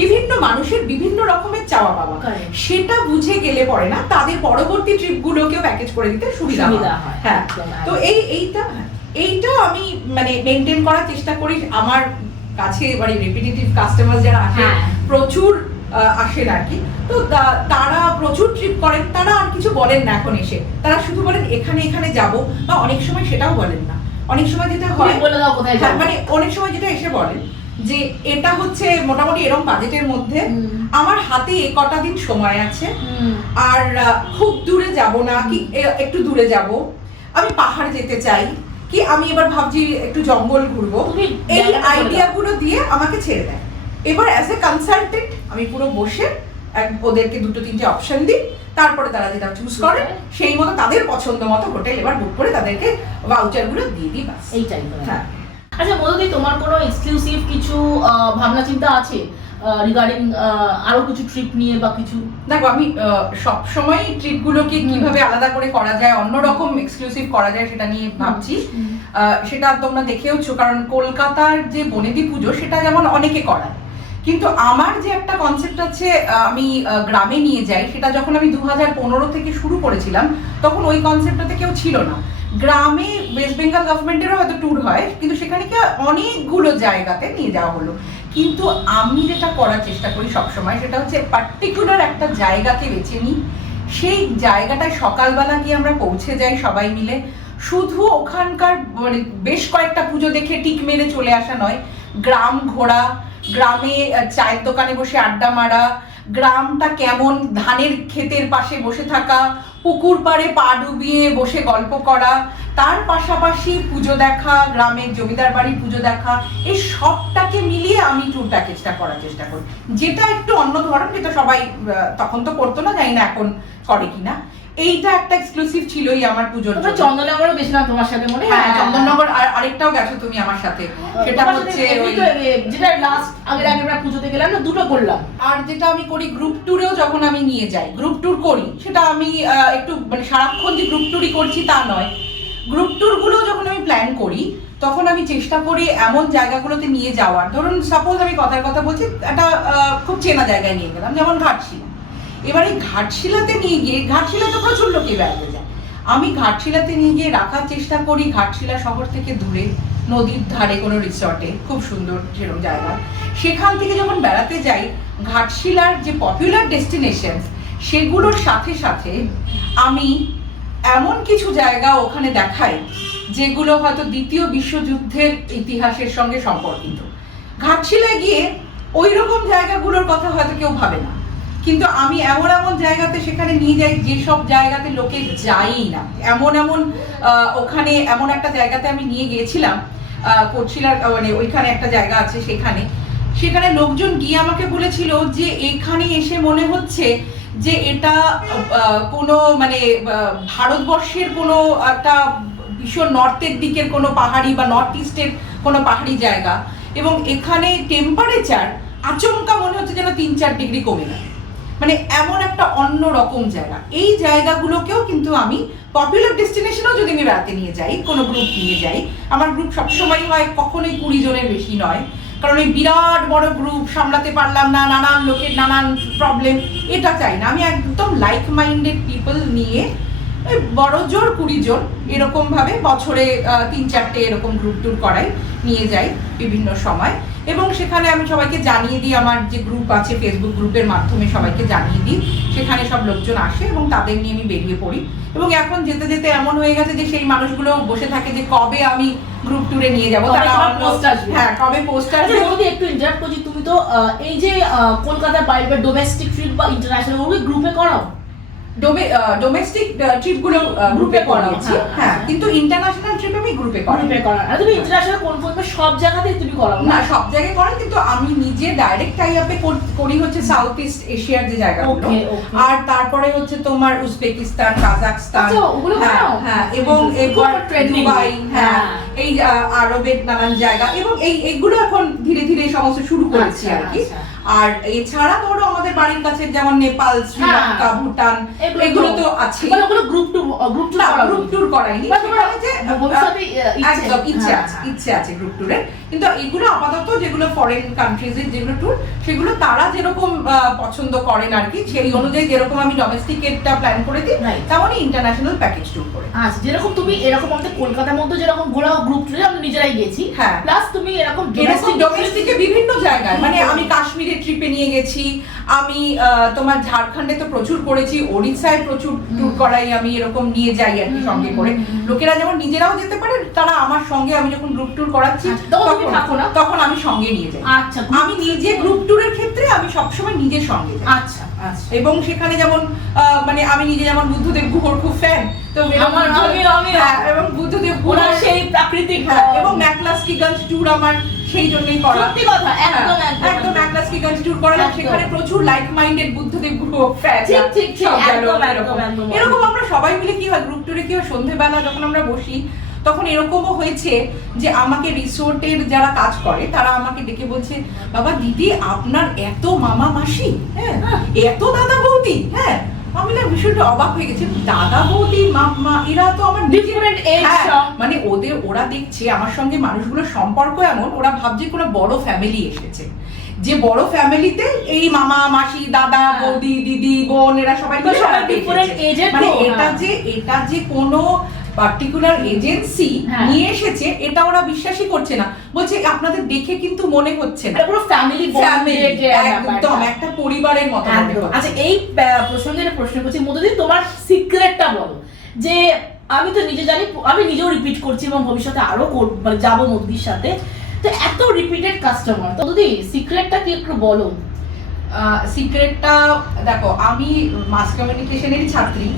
বিভিন্ন মানুষের বিভিন্ন রকমের চাওয়া পাওয়া, সেটা বুঝে গেলে পরে না তাদের পরবর্তী ট্রিপ গুলোকেও প্যাকেজ করে দিতে সুবিধা হয়। হ্যাঁ, তো এইটা আমি মানে মেনটেন করার চেষ্টা করি। আমার কাছে মানে রিপিটেটিভ কাস্টমার যারা আসে প্রচুর আসেন আর কি, তো তারা প্রচুর ট্রিপ করেন, তারা আর কিছু বলেন না এখন এসে, তারা শুধু বলেন এখানে যাব, বা অনেক সময় সেটাও বলেন না। অনেক সময় যেটা হয় মানে অনেক সময় যেটা এসে বলেন যে এটা হচ্ছে মোটামুটি এরকম বাজেটের মধ্যে, আমার হাতে এ কটা দিন সময় আছে, আর খুব দূরে যাব না, কি একটু দূরে যাব, আমি পাহাড় যেতে চাই, কি আমি এবার ভাবছি একটু জঙ্গল ঘুরবো, এই আইডিয়া গুলো দিয়ে আমাকে ছেড়ে দেয়। এবার অ্যাজ এ কনসালটেন্ট আমি পুরো বসে ওদেরকে 2-3টে অপশন দিই, তারপরে তারা যেটা চুজ করে সেই মতো তাদের পছন্দ মতো হোটেল এবার বুক করে তাদেরকে ভাউচার গুলো দিয়ে দিই, বাস এইটাই। হ্যাঁ। আচ্ছা মধুদি, তোমার কোনো এক্সক্লুসিভ কিছু ভাবনা চিন্তা আছে রিগার্ডিং আরো কিছু ট্রিপ নিয়ে বা কিছু? দেখো আমি সব সময় ট্রিপ গুলোকে কিভাবে আলাদা করে করা যায়, অন্যরকম এক্সক্লুসিভ করা যায় সেটা নিয়ে ভাবছি। সেটা তোমরা দেখেওছো, কারণ কলকাতার যে বনেদি পুজো সেটা যেমন অনেকে করায়, কিন্তু আমার যে একটা কনসেপ্ট আছে আমি গ্রামে নিয়ে যাই, সেটা যখন আমি 2015 থেকে শুরু করেছিলাম তখন ওই কনসেপ্টটাতে কেউ ছিল না। গ্রামে ওয়েস্ট বেঙ্গল গভর্নমেন্টেরও হয়তো ট্যুর হয়, কিন্তু সেখানে কি অনেকগুলো জায়গাতে নিয়ে যাওয়া হলো। কিন্তু আমি যেটা করার চেষ্টা করি সবসময় সেটা হচ্ছে পার্টিকুলার একটা জায়গাকে বেছে নিই, সেই জায়গাটায় সকালবেলা গিয়ে আমরা পৌঁছে যাই সবাই মিলে, শুধু ওখানকার মানে বেশ কয়েকটা পুজো দেখে টিক মেরে চলে আসা নয়, গ্রাম ঘোরা, গ্রামে চায়ের দোকানে বসে আড্ডা মারা, গ্রামটা কেমন, ধানের ক্ষেতের পাশে বসে থাকা, পুকুর পাড়ে পা ডুবিয়ে বসে গল্প করা, তার পাশাপাশি পুজো দেখা, গ্রামের জমিদার বাড়ির পুজো দেখা, এই সবটাকে মিলিয়ে আমি ট্যুর প্যাকেজটা করার চেষ্টা করি, যেটা একটু অন্য ধরন, যেটা সবাই তখন তো করতো না, জানি না এখন করে কিনা। এইটা একটা এক্সক্লুসিভ ছিলই আমার পুজোর জন্য। চন্দননগরও গেছিলাম তোমার সাথে মনে হয়? হ্যাঁ, চন্দননগর আর আরেকটাও গেছো তুমি আমার সাথে, সেটা হচ্ছে যেটা লাস্ট আগের আমরা পুজোতে গেলাম না, দুটো করলাম। আর যেটা আমি করি গ্রুপ ট্যুরেও যখন আমি নিয়ে যাই, গ্রুপ ট্যুর করি, সেটা আমি একটু মানে সারাক্ষণ যে গ্রুপ ট্যুরই করছি তা নয়, গ্রুপ ট্যুর গুলো যখন আমি প্ল্যান করি তখন আমি চেষ্টা করি এমন জায়গাগুলোতে নিয়ে যাওয়ার। ধরুন সাপোজ আমি কথার কথা বলছি, একটা খুব চেনা জায়গায় নিয়ে গেলাম, যেমন ঘাটশিলা। এবার এই ঘাটশিলাতে নিয়ে গিয়ে, ঘাটশিলাতে প্রচুর লোকে বেড়াতে যায়, আমি ঘাটশিলাতে নিয়ে গিয়ে রাখার চেষ্টা করি ঘাটশিলা শহর থেকে দূরে, নদীর ধারে কোনো রিসর্টে, খুব সুন্দর সেরকম জায়গা। সেখান থেকে যখন বেড়াতে যাই, ঘাটশিলার যে পপুলার ডেস্টিনেশন সেগুলোর সাথে সাথে আমি এমন কিছু জায়গা ওখানে দেখাই যেগুলো হয়তো দ্বিতীয় বিশ্বযুদ্ধের ইতিহাসের সঙ্গে সম্পর্কিত। ঘাটশিলায় গিয়ে ওই রকম জায়গাগুলোর কথা হয়তো কেউ ভাবে না, কিন্তু আমি এমন এমন জায়গাতে সেখানে নিয়ে যাই যেসব জায়গাতে লোকে যায়ই না। এমন ওখানে এমন একটা জায়গাতে আমি নিয়ে গিয়েছিলাম, কোটশিলার মানে ওইখানে একটা জায়গা আছে, সেখানে লোকজন গিয়ে আমাকে বলেছিল যে এখানে এসে মনে হচ্ছে যে এটা কোনো মানে ভারতবর্ষের কোনো একটা ভীষণ নর্থের দিকের কোনো পাহাড়ি বা নর্থ ইস্টের কোনো পাহাড়ি জায়গা, এবং এখানে টেম্পারেচার আচমকা মনে হচ্ছে যেন 3-4 ডিগ্রি কমে যায়, মানে এমন একটা অন্য রকম জায়গা। এই জায়গাগুলোকেও কিন্তু আমি পপুলার ডেস্টিনেশনেও যদি আমি বেড়াতে নিয়ে যাই, কোনো গ্রুপ নিয়ে যাই, আমার গ্রুপ সবসময় হয় কখনোই 20 জনের বেশি নয়, কারণ এই বিরাট বড় গ্রুপ সামলাতে পারলাম না, নানান লোকের নানান প্রবলেম, এটা চাই না। আমি একদম লাইক মাইন্ডেড পিপল নিয়ে বড় জোর 20 জন এরকম ভাবে বছরে 3-4টে এরকম গ্রুপ ট্যুর করাই, নিয়ে যাই বিভিন্ন সময়, এবং সেখানে আমি সবাইকে জানিয়ে দিই, আমার যে গ্রুপ আছে ফেসবুক গ্রুপের মাধ্যমে সবাইকে জানিয়ে দিই, সেখানে সব লোকজন আসে এবং তাদের নিয়ে আমি বেরিয়ে পড়ি। এবং এখন যেতে যেতে এমন হয়ে গেছে যে সেই মানুষগুলো বসে থাকে যে কবে আমি গ্রুপ ট্যুরে নিয়ে যাবো, তারা পোস্ট আসবে, হ্যাঁ কবে পোস্ট আসবে। যদি একটু ইন্টারাপ্ট করছি, তুমি তো এই যে কলকাতার বাইরে ডোমেস্টিক ট্রিপ বা ইন্টারন্যাশনাল ওই গ্রুপে করাও? ডোমেস্টিক ট্রিপ গুলো গ্রুপে করাচ্ছি, হ্যাঁ, কিন্তু ইন্টারন্যাশনাল ট্রিপ আমি গ্রুপে করাই। আর তুমি ইন্টারন্যাশনাল কোন সব জায়গাতেই তুমি করাও না? সব জায়গায় করাই, কিন্তু আমি নিজে ডাইরেক্ট টাই আপে করি হচ্ছে সাউথ ইস্ট এশিয়ার যে জায়গাগুলো, আর তারপরে হচ্ছে তোমার উজবেকিস্তান, কাজাকস্তান, হ্যাঁ, এবং দুবাই, হ্যাঁ, এই আরবের নানান জায়গা, এবং এইগুলো এখন ধীরে ধীরে সমস্ত শুরু করেছি আর কি। আর এছাড়া ধরো আমাদের বাড়ির কাছে যেমন নেপাল, শ্রীলঙ্কা, ভুটান, এগুলো তো আছে, মানে ওগুলো গ্রুপ ট্যুর করাইনি, সেখানে যে ভবিষ্যতে একদম ইচ্ছে আছে গ্রুপ ট্যুরের, কিন্তু এগুলো আপাতত যেগুলো ফরেন কান্ট্রিজের যেগুলো ট্যুর, সেগুলো তারা যেরকম পছন্দ করেন আর কি, সেই অনুযায়ী যেরকম আমি ডোমেস্টিকেটটা প্ল্যান করে দিই, তেমনই ইন্টারন্যাশনাল প্যাকেজ ট্যুর করে। আচ্ছা, যেরকম তুমি এরকম আমাদের কলকাতার মধ্যে যেরকম ঘোরা গ্রুপ ট্যুরে আমরা নিজেরাই গেছি, হ্যাঁ, প্লাস তুমি এরকম ডোমেস্টিকে বিভিন্ন জায়গায়, মানে আমি কাশ্মীরে ট্রিপে নিয়ে গেছি, আমি তোমার ঝাড়খণ্ডে তো প্রচুর করেছি, ওড়িশায় প্রচুর ট্যুর করাই, আমি এরকম নিয়ে যাই আর কি সঙ্গে করে। লোকেরা যেমন নিজেরাও যেতে পারে, তারা আমার সঙ্গে, আমি যখন গ্রুপ ট্যুর করাচ্ছি তখন আমি সঙ্গে নিয়ে যাই। আচ্ছা, আমি নিজে গ্রুপ ট্যুরের ক্ষেত্রে আমি সবসময় নিজের সঙ্গে যাই। আচ্ছা, এবং সেখানে যেমন মানে আমি নিজে যেমন বুদ্ধদেব গুহর খুব ফ্যান, তো এবং বুদ্ধদেব গুহা সেই প্রাকৃতিক, এবং ম্যাকলাস্কিগঞ্জ ট্যুর আমার সেই জন্যই করা। সত্যি কথা, একদম ম্যাকলাস্কিগঞ্জ ট্যুর করালাম, সেখানে প্রচুর like minded Buddhadeb Guha fan, ঠিক এরকম আমরা সবাই মিলে কি হয় গ্রুপ ট্যুরে কি হয়, সন্ধ্যেবেলা যখন আমরা বসি তখন এরকমও হয়েছে যে আমাকে রিসোর্টের যারা কাজ করে তারা আমাকে ডেকে বলছে, বাবা দিদি আপনার এত মামা মাসি, হ্যাঁ, এত দাদা বৌদি, হ্যাঁ, আমি না ভীষণ অবাক হয়ে গেছি, দাদা বৌদি মা এরা তো আমার ডিফারেন্ট এজ, মানে ওরা দেখছে আমার সঙ্গে মানুষগুলোর সম্পর্ক এমন, ওরা ভাবছে কোনো বড় ফ্যামিলি এসেছে, যে বড় ফ্যামিলিতে এই মামা মাসি দাদা বৌদি দিদি বোন এরা সবাই ডিফারেন্ট এজের, মানে এটা যে কোনো পার্টিকুলার এজেন্সি নিয়ে এসেছে এটা ওরা বিশ্বাসই করছে না, বলছে আপনাদের দেখে কিন্তু মনে হচ্ছে না পুরো ফ্যামিলি, একদম একটা পরিবারের মতো। আচ্ছা, এই প্রসঙ্গে প্রশ্ন করছি মধুদি, তোমার সিক্রেটটা বলো, যে আমি তো নিজে জানি, আমি নিজেও রিপিট করছি এবং ভবিষ্যতে আরো মানে যাবো মধুদির সাথে, তো এত রিপিটেড কাস্টমার, তো মধুদি সিক্রেটটা কি একটু বলো। সিক্রেটটা দেখো, আমি মাস কমিউনিকেশনেরই ছাত্রী,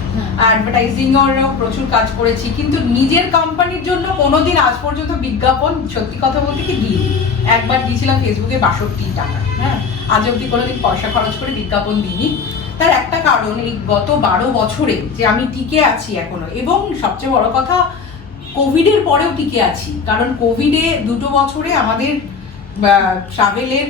অ্যাডভার্টাইজিং এরও প্রচুর কাজ করেছি, কিন্তু নিজের কোম্পানির জন্য কোনোদিন আজ পর্যন্ত বিজ্ঞাপন সত্যি কথা বলতে কি দিই, একবার দিয়েছিলাম ফেসবুকে 62 টাকা, হ্যাঁ, আজ অব্দি কোনোদিন পয়সা খরচ করে বিজ্ঞাপন দিইনি। তার একটা কারণ, এই গত 12 বছরে যে আমি টিকে আছি এখনো, এবং সবচেয়ে বড় কথা কোভিডের পরেও টিকে আছি, কারণ কোভিডে 2 বছরে আমাদের ট্রাভেলের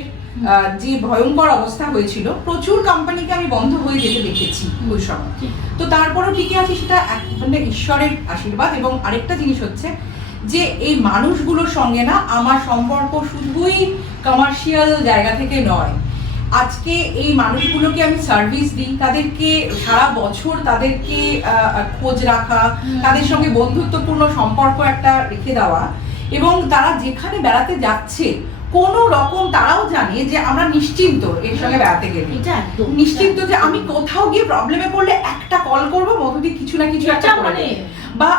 যে ভয়ঙ্কর অবস্থা হয়েছিল, প্রচুর কোম্পানিকে আমি বন্ধ হয়ে যেতে দেখেছি ওই সময়, তো তারপরও টিকে আছি, সেটা মানে ঈশ্বরের আশীর্বাদ। এবং আরেকটা জিনিস হচ্ছে যে এই মানুষগুলোর সঙ্গে না আমার সম্পর্ক শুধুই কমার্শিয়াল জায়গা থেকে নয়, আজকে এই মানুষগুলোকে আমি সার্ভিস দিই, তাদেরকে সারা বছর তাদেরকে খোঁজ রাখা, তাদের সঙ্গে বন্ধুত্বপূর্ণ সম্পর্ক একটা রেখে দেওয়া, এবং তারা যেখানে বেড়াতে যাচ্ছে কোনো রকম তারাও জানে যে আমরা নিশ্চিন্ত এর সঙ্গে বেড়াতে গেলে, নিশ্চিন্ত যে আমি কোথাও গিয়ে প্রবলেমে পড়লে একটা কল করবো, মধুদি কিছু না কিছু একটা করে, বা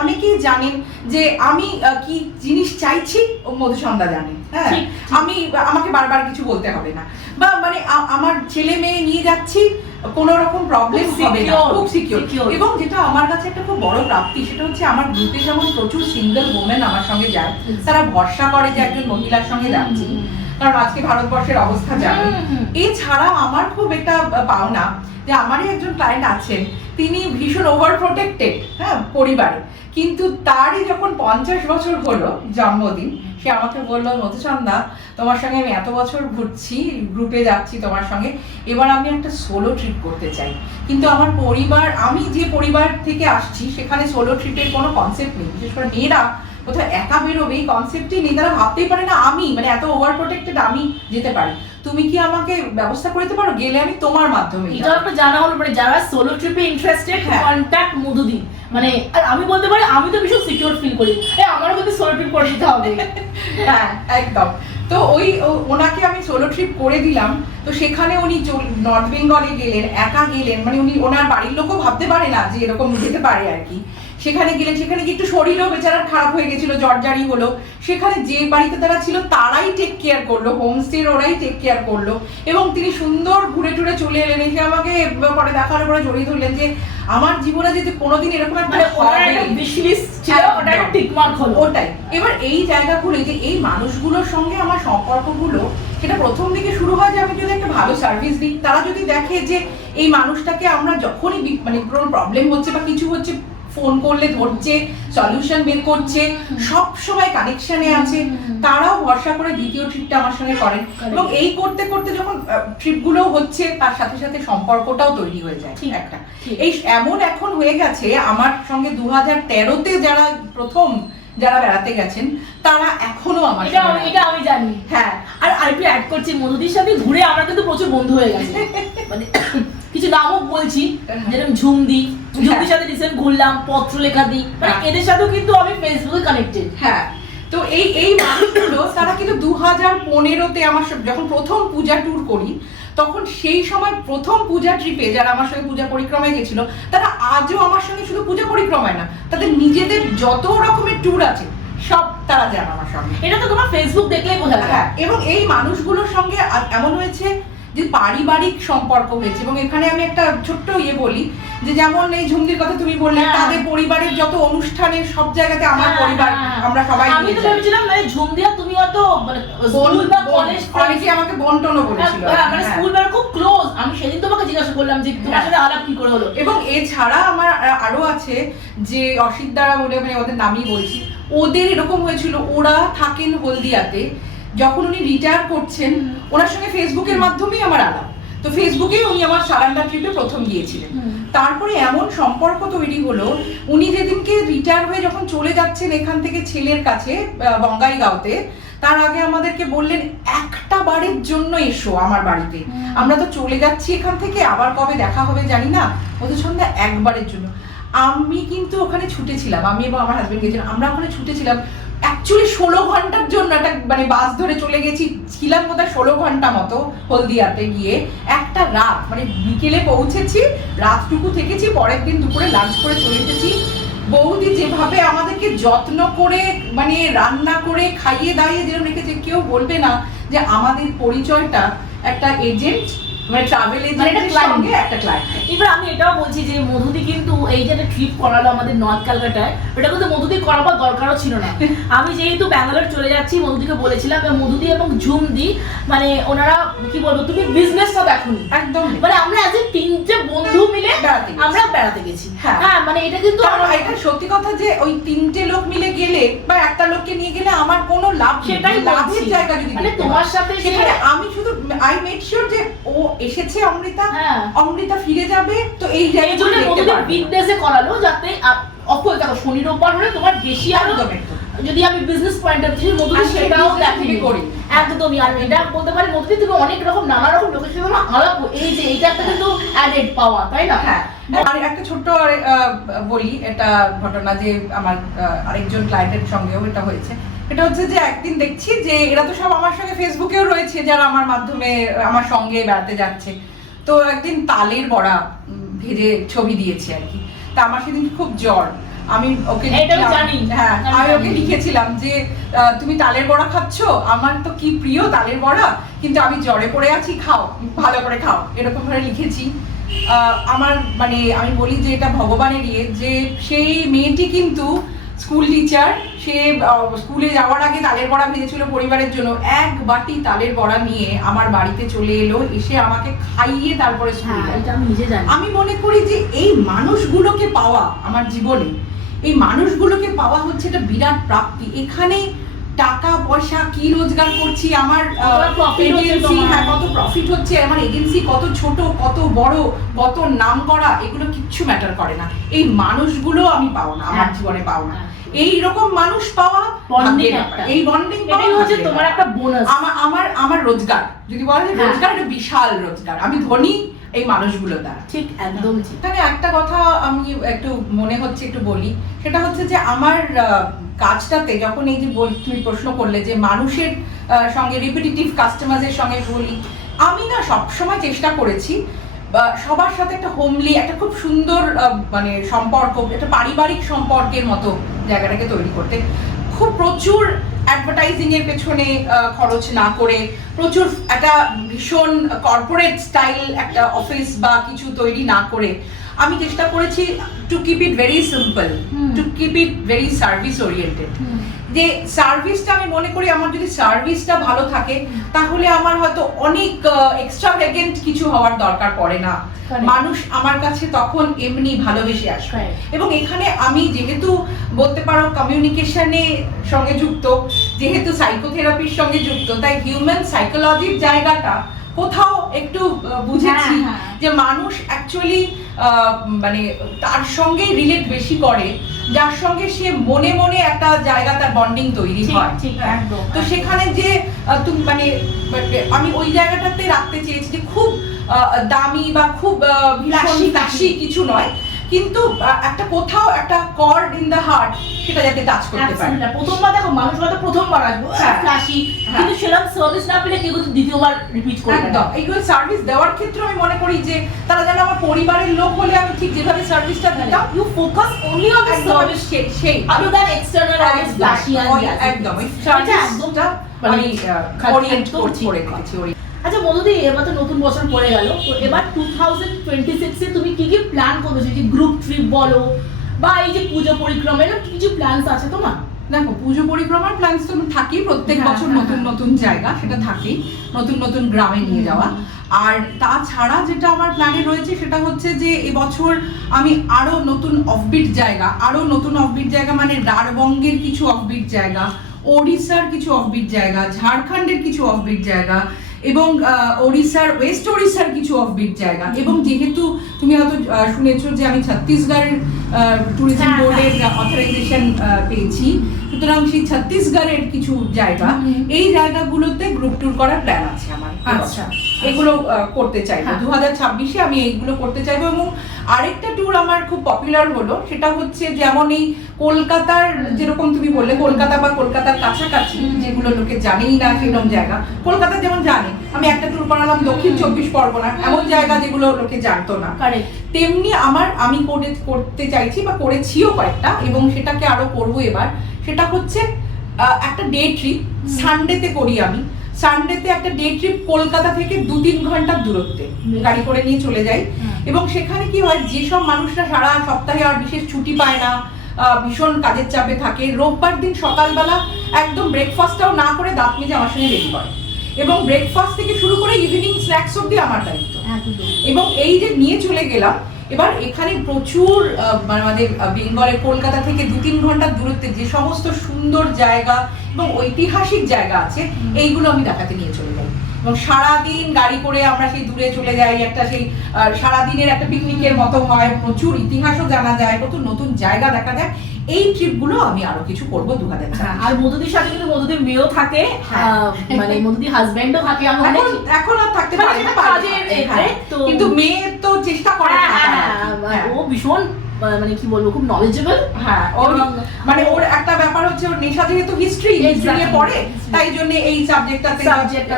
অনেকেই জানেন যে আমি কি জিনিস চাইছি ও মধুসন্ধ্যা জানে, হ্যাঁ, আমাকে বারবার কিছু বলতে হবে না, বা মানে আমার ছেলে মেয়ে নিয়ে যাচ্ছি কোনো রকম প্রবলেম হবে না, খুব সিকিউর। এবং যেটা আমার কাছে একটা খুব বড় প্রাপ্তি, সেটা হচ্ছে আমার গ্রুপে যেমন প্রচুর সিঙ্গেল ওমেন আমার সঙ্গে যায়, তারা ভরসা করে যে একজন মহিলার সঙ্গে যাচ্ছি, কারণ আজকে ভারতবর্ষের অবস্থা জানে। এছাড়া আমার খুব একটা পাওনা যে আমারই একজন ক্লায়েন্ট আছেন তিনি ভীষণ ওভার প্রোটেক্টেড, হ্যাঁ, পরিবারে। কিন্তু তারই যখন 50 বছর হলো জন্মদিন, সে আমাকে বললো, মধুচন্দা তোমার সঙ্গে আমি এত বছর ঘুরছি, গ্রুপে যাচ্ছি তোমার সঙ্গে, এবার আমি একটা সোলো ট্রিপ করতে চাই। কিন্তু আমার পরিবার, আমি যে পরিবার থেকে আসছি সেখানে সোলো ট্রিপের কোনো কনসেপ্ট নেই, বিশেষ করে মেয়েরা কোথাও একা বেরোবে এই কনসেপ্টই নেই, তারা ভাবতেই পারে না আমি মানে এত ওভার প্রোটেক্টেড আমি যেতে পারি, তুমি কি আমাকে ব্যবস্থা করে দিতে পারো, গেলে আমি তোমার মাধ্যমে। এটা একটা জানা হলো, মানে যারা সোলো ট্রিপে ইন্টারেস্টেড কন্ট্যাক্ট মধুদি, মানে আর আমি বলতে পারি আমি তো ভীষণ সিকিউর ফিল করি, আমারও কিন্তু সোলো ট্রিপ করে দিতে হবে। হ্যাঁ একদম। তো ওনাকে আমি সোলো ট্রিপ করে দিলাম। তো সেখানে উনি নর্থ বেঙ্গলে গেলেন, একা গেলেন, মানে উনি ওনার বাড়ির লোকও ভাবতে পারে না যে এরকম যেতে পারে আর কি। সেখানে গেলেন, সেখানে গিয়ে একটু শরীরও বেচারার খারাপ হয়ে গেছিল, জর্জারি হলো। সেখানে যে বাড়িতে তারা ছিল তারাই টেক কেয়ার করলো, হোমস্টের ওরাই টেক কেয়ার করলো, এবং তিনি সুন্দর ঘুরে টুরে চলে এলেন। এসে আমাকে পরে দেখার পরে জড়িয়ে ধরলেন যে আমার জীবনে যদি কোনোদিন এরকম একটা ওটাই। এবার এই জায়গাগুলো, যে এই মানুষগুলোর সঙ্গে আমার সম্পর্কগুলো, সেটা প্রথম দিকে শুরু হয় যে আমি যদি একটা ভালো সার্ভিস দিই, তারা যদি দেখে যে এই মানুষটাকে আমরা যখনই মানে কোনো প্রবলেম হচ্ছে বা কিছু হচ্ছে ফোন করলে ধরছে, সলিউশন বের করছে, সব সময় কানেকশনে আছে, তারাও ভরসা করে দ্বিতীয় ট্রিপটা আমার সঙ্গে করেন। এবং এই করতে করতে যখন ট্রিপগুলো হচ্ছে, তার সাথে সাথে সম্পর্কটাও তৈরি হয়ে যায় একটা। এই এমন এখন হয়ে গেছে, আমার সঙ্গে 2013-তে যারা প্রথম যারা বেড়াতে গেছেন তারা এখনো আমার এটা আমি জানি। হ্যাঁ, আর আরেকটু অ্যাড করছি, মধুদির সাথে ঘুরে আমরা কিন্তু প্রচুর বন্ধু হয়ে গেছে। মানে কিছু নামও বলছি, যেরকম ঝুমদির সাথে রিসেন্ট ঘুরলাম, পত্রলেখা দি, মানে এদের সাথেও কিন্তু আমি ফেসবুকে কানেক্টেড। হ্যাঁ, তো এই মানুষগুলো তারা কিন্তু 2015-তে আমার যখন প্রথম পূজা ট্যুর করি, তখন সেই সময় প্রথম পূজা ট্রিপে যারা আমার সঙ্গে পূজা পরিক্রমায় গেছিল, তারা আজও আমার সঙ্গে শুধু পূজা পরিক্রমায় না, তাদের নিজেদের যত রকমের ট্যুর আছে সব তারা যান আমার সঙ্গে। এটা তো তোমার ফেসবুক দেখলেই বোঝা যায়। হ্যাঁ, এবং এই মানুষগুলোর সঙ্গে এমন হয়েছে যে পারিবারিক সম্পর্ক হয়েছে। এবং এখানে আমি একটা ছোট্ট বলি, যে যেমন এই ঝুমদির কথা তুমি বললে, তাদের পরিবারের যত অনুষ্ঠানে সব জায়গাতে আমার পরিবার, আমরা সবাই। আমি তো ভেবেছিলাম মানে ঝুমদিয়া তুমি হয়তো মানে স্কুল বা কলেজ, অনেকে আমাকে বন্টনও বলেছিল, মানে স্কুল বা খুব ক্লোজ। আমি সেদিন তোমাকে জিজ্ঞাসা করলাম যে তোমার সাথে আলাপ কি করে হলো। এবং এছাড়া আমার আরো আছে যে অসিত দ্বারা বলে, মানে ওদের নামই বলছি, ওদের এরকম হয়েছিল, ওরা থাকেন হলদিয়াতে, যখন উনি রিটায়ার করছেন ওনার সঙ্গে ফেসবুকের মাধ্যমেই আমার আলাপ। তো ফেসবুকেই উনি আমার সারান্ডা ট্রিপে প্রথম গিয়েছিলেন। তারপরে এমন সম্পর্ক তৈরি হলো, উনি যেদিনকে রিটায়ার হয়ে যখন চলে যাচ্ছেন এখান থেকে ছেলের কাছে বঙ্গাইগাঁওতে, তার আগে আমাদেরকে বললেন একটা বারের জন্য এসো আমার বাড়িতে, আমরা তো চলে যাচ্ছি এখান থেকে, আবার কবে দেখা হবে জানি না, মধুচন্দা একবারের জন্য। আমি কিন্তু ওখানে ছুটেছিলাম, আমি এবং আমার হাজবেন্ড গেছিলাম, আমরা ওখানে ছুটেছিলাম অ্যাকচুয়ালি 16 ঘন্টার জন্য। একটা মানে বাস ধরে চলে গেছি, ছিলাম বোধহয় 16 ঘন্টা মতো হলদিয়াতে গিয়ে। একটা রাত মানে বিকেলে পৌঁছেছি, রাতটুকু থেকেছি, পরের দিন দুপুরে লাঞ্চ করে চলে এসেছি। বৌদি যেভাবে আমাদেরকে যত্ন করে মানে রান্না করে খাইয়ে দাইয়ে যেরকম রেখেছে, কেউ বলবে না যে আমাদের পরিচয়টা একটা এজেন্ট মানে ট্রাভেল এজেন্টের সঙ্গে একটা ক্লায়েন্ট। এবার আমি এটাও বলছি যে মধুদি কিন্তু এই যে একটা ট্রিপ করালো আমাদের নর্থ ক্যালকাটায়, ওটা কিন্তু মধুদি করাবার দরকারও ছিল না। আমি যেহেতু ব্যাঙ্গালোর চলে যাচ্ছি, মধুদিকে বলেছিলাম, মধুদি এবং ঝুমদি মানে ওনারা কি বলবো, তুমি বিজনেসটা দেখোনি একদম, মানে আমরা আজ 3টে বন্ধু মিলে আমরা বেড়াতে গেছি। হ্যাঁ, মানে এটা কিন্তু এটা সত্যি কথা যে ওই 3টে লোক মিলে গেলে বা একটা লোককে নিয়ে গেলে আমার কোনো লাভ, সেটাই লাভের জায়গা যদি মানে তোমার সাথে সেখানে আমি শুধু আই মেক শিওর যে ও এসেছে অমৃতা ফিরে যাবে। তো এই জন্য বিজনেসে করালো, যাতে অফল দেখো শনি রোববার হলে তোমার বেশি আরো, যদি আমি বিজনেস পয়েন্ট অফ ভিউ মধুদি সেটাও দেখি করি একদমই। আর এটা বলতে পারি মধুদি তুমি অনেক রকম নানা রকম লোকের সঙ্গে আলাপ, এই যে এইটা একটা কিন্তু অ্যাডেড পাওয়া, তাই না? হ্যাঁ, আর একটা ছোট্ট বলি এটা ঘটনা, যে আমার আরেকজন ক্লায়েন্টের সঙ্গেও এটা হয়েছে। এটা হচ্ছে যে একদিন দেখছি যে এরা তো সব আমার সঙ্গে ফেসবুকেও রয়েছে, যারা আমার মাধ্যমে আমার সঙ্গে বেড়াতে যাচ্ছে। তো একদিন তালের বড়া ভেজে ছবি দিয়েছে আর কি। তা আমার সেদিন খুব জ্বর, আমি ওকে আমি ওকে লিখেছিলাম যে তুমি তালের বড়া খাচ্ছ, আমার তো কি প্রিয় তালের বড়া, কিন্তু আমি জ্বরে পড়ে আছি, খাও, ভালো করে খাও, এরকম ভাবে লিখেছি। আমার মানে আমি বলি যে এটা ভগবানের যে সেই মেয়েটি কিন্তু স্কুল টিচার, সে স্কুলে যাওয়ার আগে তালের বড়া ভেজেছিল পরিবারের জন্য, এক বাটি তালের বড়া নিয়ে আমার বাড়িতে চলে এলো, এসে আমাকে খাইয়ে তারপরে স্কুল যায়। এটা আমি নিজে জানি। আমি মনে করি যে এই মানুষগুলোকে পাওয়া আমার জীবনে, এই মানুষগুলোকে পাওয়া হচ্ছে একটা বিরাট প্রাপ্তি। এখানে টাকা পয়সা কি রোজগার করছি, আমার এজেন্সি কত প্রফিট হচ্ছে, আমার এজেন্সি কত ছোট কত বড় কত নাম করা, এগুলো কিচ্ছু ম্যাটার করে না। এই মানুষগুলো আমি পাও না, আমার জীবনে পাও না। এই রকম মানুষ পাওয়া এই বন্ডিং পাওয়া হচ্ছে তোমার একটা বোনাস। আমার রোজগার, যদি বলা যায় রোজগার একটা বিশাল রোজগার, আমি ধনী এই মানুষগুলো দ্বারা। ঠিক, একদম ঠিক। তাহলে একটা কথা আমি একটু মনে হচ্ছে একটু বলি, সেটা হচ্ছে যে আমার কাজটাতে যখন এই যে তুমি প্রশ্ন করলে যে মানুষের সঙ্গে রিপিটিটিভ কাস্টমারদের সঙ্গে বলি, আমি না সবসময় চেষ্টা করেছি সবার সাথে একটা হোমলি, একটা খুব সুন্দর মানে সম্পর্ক, একটা পারিবারিক সম্পর্কের মতো জায়গাটাকে তৈরি করতে। খুব প্রচুর অ্যাডভার্টাইজিং এর পেছনে খরচ না করে, প্রচুর একটা ভীষণ কর্পোরেট স্টাইল একটা অফিস বা কিছু তৈরি না করে, আমি চেষ্টা করেছি to keep it very simple, to keep it very service oriented. যে সার্ভিসটা আমি মনে করি আমার যদি সার্ভিসটা ভালো থাকে তাহলে আমার হয়তো অনেক এক্সট্রাভ্যাগেন্ট কিছু হওয়ার দরকার পড়ে না। মানুষ আমার কাছে তখন এমনি ভালোবেসে আসে। এবং এখানে আমি যেহেতু বলতে পারো কমিউনিকেশনে সঙ্গে যুক্ত, যেহেতু সাইকোথেরাপির সঙ্গে যুক্ত, তাই হিউম্যান সাইকোলজির জায়গাটা কোথাও একটু বুঝেছি যে মানুষ অ্যাকচুয়ালি মানে তার সঙ্গে রিলেট বেশি করে যার সঙ্গে সে মনে মনে একটা জায়গা তার বন্ডিং তৈরি হয়। তো সেখানে যে তুমি মানে আমি ওই জায়গাটাতে রাখতে চেয়েছি যে খুব দামি বা খুব ফ্ল্যাশি কিছু নয়, কিন্তু একটা কোথাও একটা কর্ড ইন দ্য হার্ট সেটা যাতে টাচ করতে পারে। প্রথমবার দেখো মানুষ হয়তো প্রথমবার আসবো ফ্ল্যাশি, কিন্তু সেরকম সার্ভিস না পেলে কেউ কিন্তু দ্বিতীয়বার রিপিট করবে। একদম এইগুলো সার্ভিস দেওয়ার ক্ষেত্রে আমি মনে করি যে তারা যেন আমার পরিবারের লোক হলে আমি ঠিক যেভাবে সার্ভিসটা দিতাম, you focus only on the service, সেই other than external always flashy and একদম এই সার্ভিসটা আমি ওরিয়েন্ট করে রেখেছি। আচ্ছা মধুদি, এবার তো নতুন বছর পড়ে গেল, তো এবার 2026 এ তুমি কি কি প্ল্যান করেছো? যে গ্রুপ ট্রিপ বলো বা এই যে পুজো পরিক্রমা, এরকম কিছু প্ল্যানস আছে তোমার? দেখো, পুজো পরিক্রমার প্ল্যানস তো থাকেই, প্রত্যেক বছর নতুন নতুন জায়গা সেটা থাকেই, নতুন নতুন গ্রামে নিয়ে যাওয়া। আর তাছাড়া যেটা আমার প্ল্যানে রয়েছে সেটা হচ্ছে যে এবছর আমি আরো নতুন অফবিট জায়গা মানে ডারবঙ্গের কিছু অফবিট জায়গা, ওড়িশার কিছু অফবিট জায়গা, ঝাড়খণ্ডের কিছু অফবিট জায়গা এবং ওয়েস্ট ওড়িশার কিছু অফবিট জায়গা। এবং যেহেতু তুমি হয়তো শুনেছো যে আমি ছত্তিশগড়ের ট্যুরিজম বোর্ডের অথরাইজেশন পেয়েছি, সুতরাং সেই ছত্তিশগড়ের কিছু জায়গা, এই জায়গাগুলোতে গ্রুপ ট্যুর করার প্ল্যান আছে আমার। আচ্ছা, এগুলো করতে চাইবো 2026-এ আমি এইগুলো করতে চাইবো। এবং আরেকটা ট্যুর আমার খুব পপুলার হলো, সেটা হচ্ছে যেমন এই কলকাতার, যেরকম তুমি বললে কলকাতা বা কলকাতার কাছাকাছি যেগুলো লোকে জানেই না সেরকম জায়গা, কলকাতা যেমন জানে, আমি একটা ট্যুর করালাম দক্ষিণ 24 পরগনা, এমন জায়গা যেগুলো লোকে জানতো না, তেমনি আমি করতে চাইছি বা করেছিও কয়েকটা, এবং সেটাকে আরো করবো এবার। সেটা হচ্ছে একটা ডে ট্রিপ, সানডেতে করি আমি। সানডেতে একটা ডে ট্রিপ কলকাতা থেকে 2-3 ঘন্টার দূরত্বে গাড়ি করে নিয়ে চলে যাই। এবং সেখানে কি হয়, যেসব মানুষরা সারা সপ্তাহে আর বিশেষ ছুটি পায় না, ভীষণ কাজের চাপে থাকে, রোববার দিন সকালবেলা একদম ব্রেকফাস্টটাও না করে দাঁত মেজে আমার সঙ্গে রেডি করে, এবং ব্রেকফাস্ট থেকে শুরু করে ইভিনিং স্ন্যাক্স অব্দি আমার দায়িত্ব। এবং এই যে নিয়ে চলে গেলাম, এবার এখানে প্রচুর আমাদের বেঙ্গলের কলকাতা থেকে 2-3 ঘন্টার দূরত্বে যে সমস্ত সুন্দর জায়গা এবং ঐতিহাসিক জায়গা আছে, এইগুলো আমি দেখাতে নিয়ে চলে যাই। এবং সারাদিন গাড়ি করে আমরা সেই দূরে চলে যাই, একটা সেই সারাদিনের একটা পিকনিকের মতো হয়, প্রচুর ইতিহাসও জানা যায়, কত নতুন জায়গা দেখা যায়। এই ট্রিপগুলো আমি আরো কিছু করবো 2026। আর মধুদির সাথে কিন্তু মধুদির মেয়েও থাকে, মানে মধুদির হাজবেন্ডও থাকে। এখন আর থাকতে পারে না কাজের, কিন্তু মেয়ে তো চেষ্টা করে, ও ভীষণ মানে কি বলবো, খুব নলেজেবল। হ্যাঁ, মানে ওর একটা ব্যাপার হচ্ছে ওর নেশা যেহেতু হিস্ট্রি নিয়ে পড়ে, তাই জন্য এই সাবজেক্টটাতে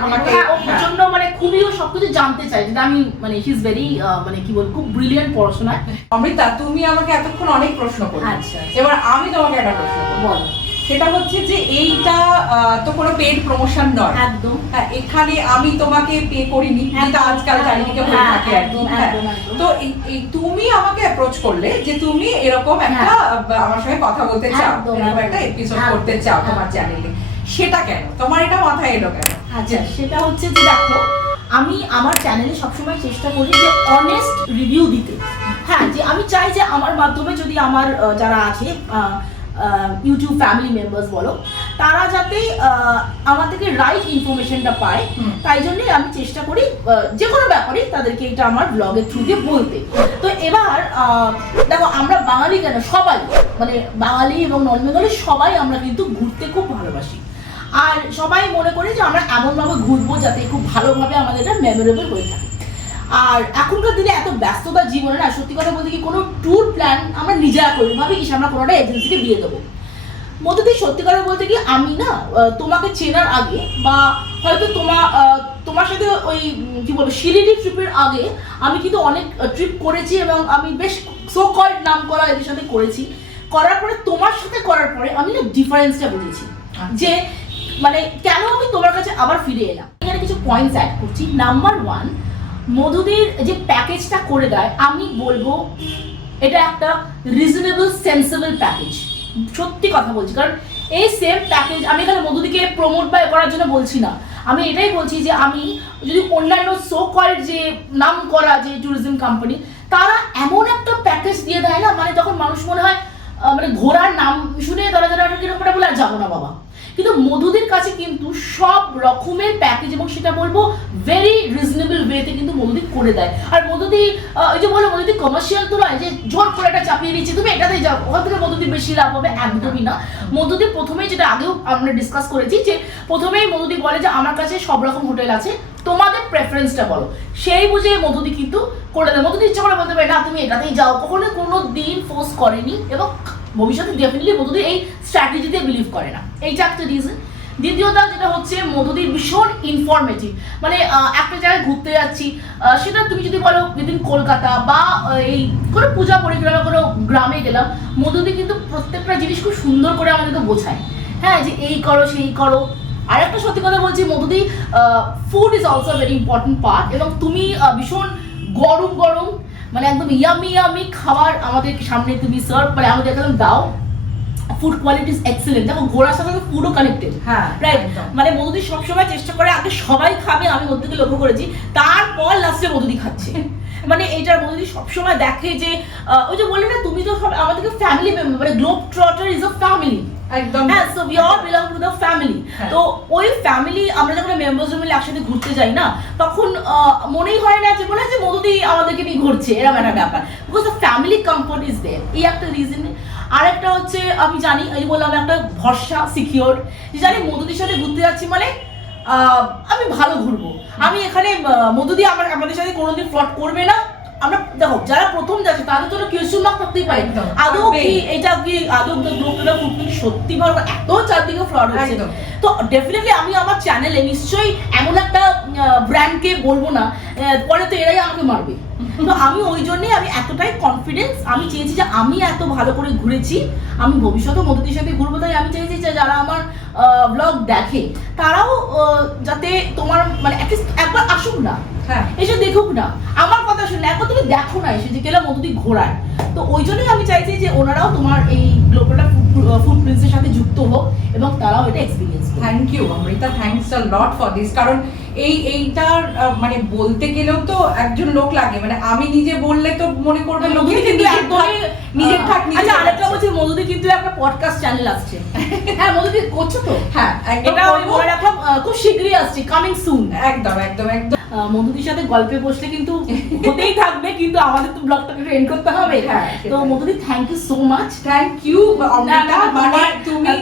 আমাকে প্রচন্ড মানে খুবই ও সবকিছু জানতে চাই, যেটা আমি মানে হি ইজ ভেরি মানে কি বলবো, খুব ব্রিলিয়ান্ট পড়াশোনায়। অমৃতা, তুমি আমাকে এতক্ষণ অনেক প্রশ্ন করলে, এবার আমি তোমাকে একটা প্রশ্ন বলো। সেটা হচ্ছে যে এইটা তো কোনো পেড প্রমোশন নয় একদম। হ্যাঁ, এখানে আমি তোমাকে পে করিনি, যেটা আজকাল চারিদিকে হয়ে থাকে আর কি। হ্যাঁ, তো এই তুমি আমাকে অ্যাপ্রোচ করলে যে তুমি এরকম একটা আমার সঙ্গে কথা বলতে চাও, এরকম একটা এপিসোড করতে চাও তোমার চ্যানেলে, সেটা কেন তোমার এটা মাথায় এলো কেন? আচ্ছা, সেটা হচ্ছে যে দেখো, আমি আমার চ্যানেলে সবসময় চেষ্টা করি যে অনেস্ট রিভিউ দিতে। হ্যাঁ, যে আমি চাই যে আমার মাধ্যমে যদি আমার যারা আছে ইউটিউব ফ্যামিলি মেম্বার্স বলো, তারা যাতে আমার থেকে রাইট ইনফরমেশনটা পায়। তাই জন্যই আমি চেষ্টা করি যে কোনো ব্যাপারে তাদেরকে এটা আমার ব্লগের থ্রু দিয়ে বলতে। তো এবার দেখো, আমরা বাঙালি কেন, সবাই মানে বাঙালি এবং নন বেঙ্গলি সবাই আমরা কিন্তু ঘুরতে খুব ভালোবাসি। আর সবাই মনে করে যে আমরা এমনভাবে ঘুরবো যাতে খুব ভালোভাবে আমাদের এটা মেমোরেবল হয়ে থাকে। আর এখনকার দিনে এত ব্যস্ততার জীবনে না, সত্যি কথা বলতে কি কোনো ট্যুর প্ল্যান আমরা নিজেরা করি, ভাবি ইস আমরা কোনোটা এজেন্সিকে দিয়ে দেবো। মধ্যে সত্যি কথা বলতে কি আমি না তোমাকে চেনার আগে বা হয়তো তোমার সাথে ওই কি বলবো শিলিগুড়ি ট্রিপের আগে আমি কিন্তু অনেক ট্রিপ করেছি এবং আমি বেশ সো কল্ড নাম করা এদের সাথে করেছি। করার পরে তোমার সাথে করার পরে আমি না ডিফারেন্সটা বুঝেছি যে মানে কেন আমি তোমার কাছে আবার ফিরে এলাম। এখানে কিছু পয়েন্টস অ্যাড করছি। নাম্বার 1, মধুদির যে প্যাকেজটা করে দেয়, আমি বলবো এটা একটা রিজনেবল সেন্সেবল প্যাকেজ। সত্যি কথা বলছি, কারণ এই সেম প্যাকেজ আমি এখানে মধুদিকে প্রমোট করার জন্য বলছি না, আমি এটাই বলছি যে আমি যদি অন্যান্য সো কল্ড যে নাম করা যে ট্যুরিজম কোম্পানি, তারা এমন একটা প্যাকেজ দিয়ে দেয় না, মানে তখন মানুষ মনে হয় মানে ঘোরার নাম শুনে তারা কিরকম বলে আর যাবো না বাবা। কিন্তু মধুদের কাছে কিন্তু সব রকমের প্যাকেজ এবং সেটা বলবো ভেরি রিজনেবল ওয়েতে কিন্তু মধুদি করে দেয়। আর মধুদি ওই যে বলো মধুদি কমার্শিয়াল তো নয় যে জোর করে একটা চাপিয়ে দিচ্ছি তুমি এটাতেই যাও, ওখান থেকে মধুদি বেশি লাভ হবে, একদমই না। মধুদি প্রথমেই, যেটা আগেও আমরা ডিসকাস করেছি, যে প্রথমেই মধুদি বলে যে আমার কাছে সব রকম হোটেল আছে, তোমাদের প্রেফারেন্সটা বলো, সেই বুঝে মধুদি কিন্তু করে দেয়। মধুদি ইচ্ছা করে বলতে পারে না তুমি এটাতেই যাও, কখনো কোনো দিন ফোর্স করেনি এবং ভবিষ্যতে ডেফিনেটলি মধুদি এই স্ট্র্যাটেজিতে বিলিভ করে না। এইটা একটা রিজন। দ্বিতীয়টা যেটা হচ্ছে মধুদি ভীষণ ইনফরমেটিভ, মানে একটা জায়গায় ঘুরতে যাচ্ছি, সেটা তুমি যদি বলো উইদিন কলকাতা বা এই কোনো পূজা পরিক্রমা কোনো গ্রামে গেলাম, মধুদি কিন্তু প্রত্যেকটা জিনিস খুব সুন্দর করে আমাদেরকে বোঝায়। হ্যাঁ, যে এই করো সেই করো। আর একটা সত্যি কথা বলছি, মধুদি food is also very important part, এবং তুমি ভীষণ গরম গরম মানে একদম ইয়ামি ইয়ামি খাবার আমাদের সামনে তুমি সার্ভ মানে আমাদের একদম দাও। Food quality is excellent. দেখো, ঘোরার সাথে ফুডও কানেক্টেড। হ্যাঁ, রাইট। মানে মধুদি সবসময় চেষ্টা করে আগে সবাই খাবে, আমি মধুদিকে লক্ষ্য করেছি, তারপর লাস্টে মধুদি খাচ্ছে। মানে এইটার মধুদি সবসময় দেখে যে ওই যে বললে না তুমি তো সব আমাদেরকে ফ্যামিলি মেম্বার, মানে globe trotter is a family. একদম। হ্যাঁ, so we all belong to the family. তো ওই ফ্যামিলি আমরা যখন মেম্বার্স মিলে একসাথে ঘুরতে যাই না, তখন মনেই হয় না যে মনে হয় যে মধুদি আমাদেরকে নিয়ে ঘুরছে, এরকম একটা ব্যাপার। Because the family comfort is there. এই একটা রিজন। আরেকটা হচ্ছে আমি জানি, এই বললাম একটা ভরসা সিকিওর, যে জানি মধুদির সাথে ঘুরতে যাচ্ছি মানে আমি ভালো ঘুরবো। আমি এখানে মধুদি আমাদের সাথে কোনোদিন ফ্লট করবে না। আমরা দেখো যারা প্রথম যাচ্ছে তাদের জন্য কোয়েশ্চন মার্ক থাকতেই পারে, আদৌ কি এটা কি আদৌ গ্রুপটা ফুটপ্রিন্ট সত্যি ভালো, এত চারদিকে ফ্লট হচ্ছে। তো ডেফিনেটলি আমি আমার চ্যানেলে নিশ্চয়ই এমন একটা ব্র্যান্ডকে বলবো না পরে তো এরাই আমাকে মারবে। তো আমি ওই জন্যই আমি এতটাই কনফিডেন্স, আমি চেয়েছি যে আমি এত ভালো করে ঘুরেছি, আমি ভবিষ্যতে মধুদির সাথে ঘুরবো। তাই আমি চেয়েছি যে যারা আমার ব্লগ দেখে তারাও যাতে তোমার মানে একবার আসুক না, এসে দেখুক না, আমার কথা শুনে একবার তুমি দেখো না এসে যে গেলাম মধুদি ঘোরায়। তো ওই জন্যই আমি চাইছি যে ওনারাও তোমার এই গ্লোবাল ফুটপ্রিন্টসের সাথে যুক্ত হোক এবং তারাও এটা এক্সপিরিয়েন্স করুক। Thank you Amrita, thanks a lot for this. কারণ এইটার মানে বলতে গেলেও তো একজন লোক লাগে, মানে আমি নিজে বললে তো মনে করবে লোকে কিন্তু একদমই নিজের থাক নিজে। আচ্ছা, আরেকটা বলছি, মধুদি কিন্তু একটা পডকাস্ট চ্যানেল আসছে। হ্যাঁ, মধুদি করছো তো? হ্যাঁ, এটা আমি বলে রাখলাম, খুব শীঘ্রই আসছে, কামিং সুন। একদম একদম একদম। মধুদির সাথে গল্পে বসলে কিন্তু হতেই থাকবে, কিন্তু আমাদের তো ব্লগটাকে এন্ড করতে হবে। তো মধুদি, thank you so much. Thank you Amrita. মানে তুমি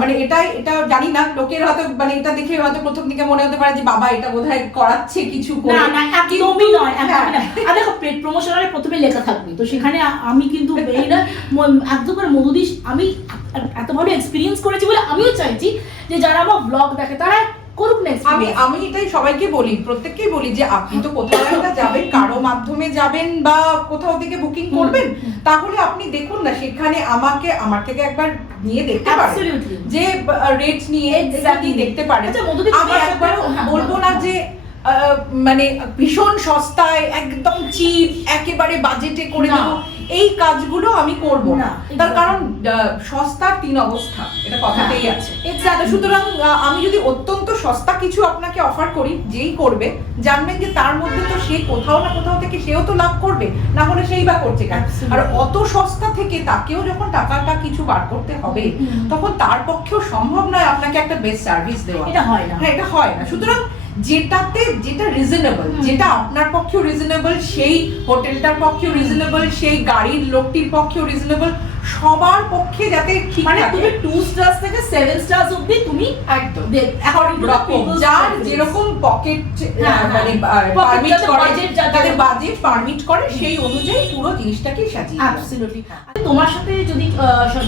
মানে এটা জানি না, লোকের হয়তো মানে এটা দেখে হয়তো প্রথম দিকে মনে হতে পারে যে বাবা এটা বোধহয় করাচ্ছে কিছু করে। না না, একদমই নয়, একদমই না। আর দেখো, পেড প্রমোশনালে প্রথমে লেখা থাকবে, তো সেখানে আমি কিন্তু এই না একদম করে মধুদি আমি এত ভালো এক্সপিরিয়েন্স করেছি বলে আমিও চাইছি যে যারা আমার ব্লগ দেখে তারা করুক না আমি আমি এটাই সবাইকে বলি, প্রত্যেককেই বলি যে আপনি তো কোথাও একটা যাবেন, কারো মাধ্যমে যাবেন বা কোথাও থেকে বুকিং করবেন, তাহলে আপনি দেখুন না সেখানে আমার থেকে একবার নিয়ে দেখতে পারেন, যে রেট নিয়ে দেখতে পারেন। আমি একবার বলবো না যে মানে ভীষণ সস্তায় একদম চিপ একেবারে বাজেটে করে দেবো, এই কাজগুলো আমি করব না। তার কারণ সস্তার তিন অবস্থা, এটা কথাতেই আছে। সুতরাং আমি যদি অত্যন্ত সস্তা কিছু আপনাকে অফার করি, যেই করবে জানবেন যে তার মধ্যে তো সে কোথাও না কোথাও থেকে সেও তো লাভ করবে, না হলে সেই বা করছে কেন। আর অত সস্তা থেকে তাকেও যখন টাকাটা কিছু বার করতে হবে, তখন তার পক্ষেও সম্ভব নয় আপনাকে একটা বেস্ট সার্ভিস দেওয়া। এটা হয় না, হ্যাঁ এটা হয় না। সুতরাং যেটা রিজনেবল, যেটা আপনার পক্ষেও রিজনেবল, সেই হোটেলটার পক্ষেও রিজনেবল, সেই গাড়ির লোকটির পক্ষেও রিজনেবল, সবার পক্ষে যাতে ঠিক মানে থাকে। তুমি 2 স্টার্স থেকে 7 স্টার্স অবধি তুমি একদম রকম যার যেরকম পকেট মানে পারমিট করে, যাদের বাজেট পারমিট করে, সেই অনুযায়ী পুরো জিনিসটাকে সাজিয়ে। অ্যাবসলিউটলি। তোমার সাথে যদি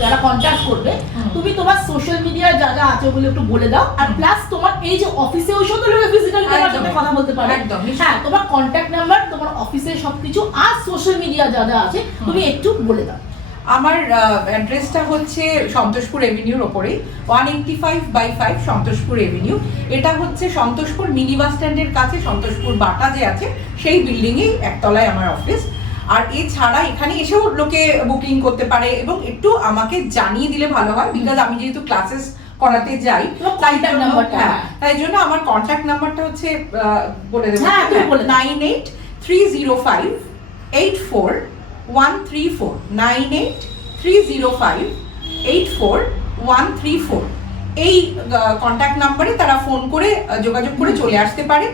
যারা কন্ট্যাক্ট করবে, তুমি তোমার সোশ্যাল মিডিয়া যা যা আছে ওগুলো একটু বলে দাও, আর প্লাস তোমার এই যে অফিসে ওই সাথে লোকে ফিজিক্যালি তোমার সাথে কথা বলতে পারে। একদম হ্যাঁ, তোমার কন্ট্যাক্ট নাম্বার, তোমার অফিসের সবকিছু আর সোশ্যাল মিডিয়া যা যা আছে তুমি একটু বলে দাও। আমার অ্যাড্রেসটা হচ্ছে সন্তোষপুর এভিনিউর ওপরেই, 185/5 সন্তোষপুর এভিনিউ। এটা হচ্ছে সন্তোষপুর মিনি বাস স্ট্যান্ডের কাছে, সন্তোষপুর বাটা যে আছে সেই বিল্ডিংয়েই একতলায় আমার অফিস। আর এছাড়া এখানে এসেও লোকে বুকিং করতে পারে, এবং একটু আমাকে জানিয়ে দিলে ভালো হয়, বিকজ আমি যেহেতু ক্লাসেস করাতে যাই, তাই জন্য আমার কন্ট্যাক্ট নাম্বারটা হচ্ছে বলে দেবো, 9830584134 9830584134 এই কন্ট্যাক্ট নাম্বারে তারা ফোন করে যোগাযোগ করে চলে আসতে পারে।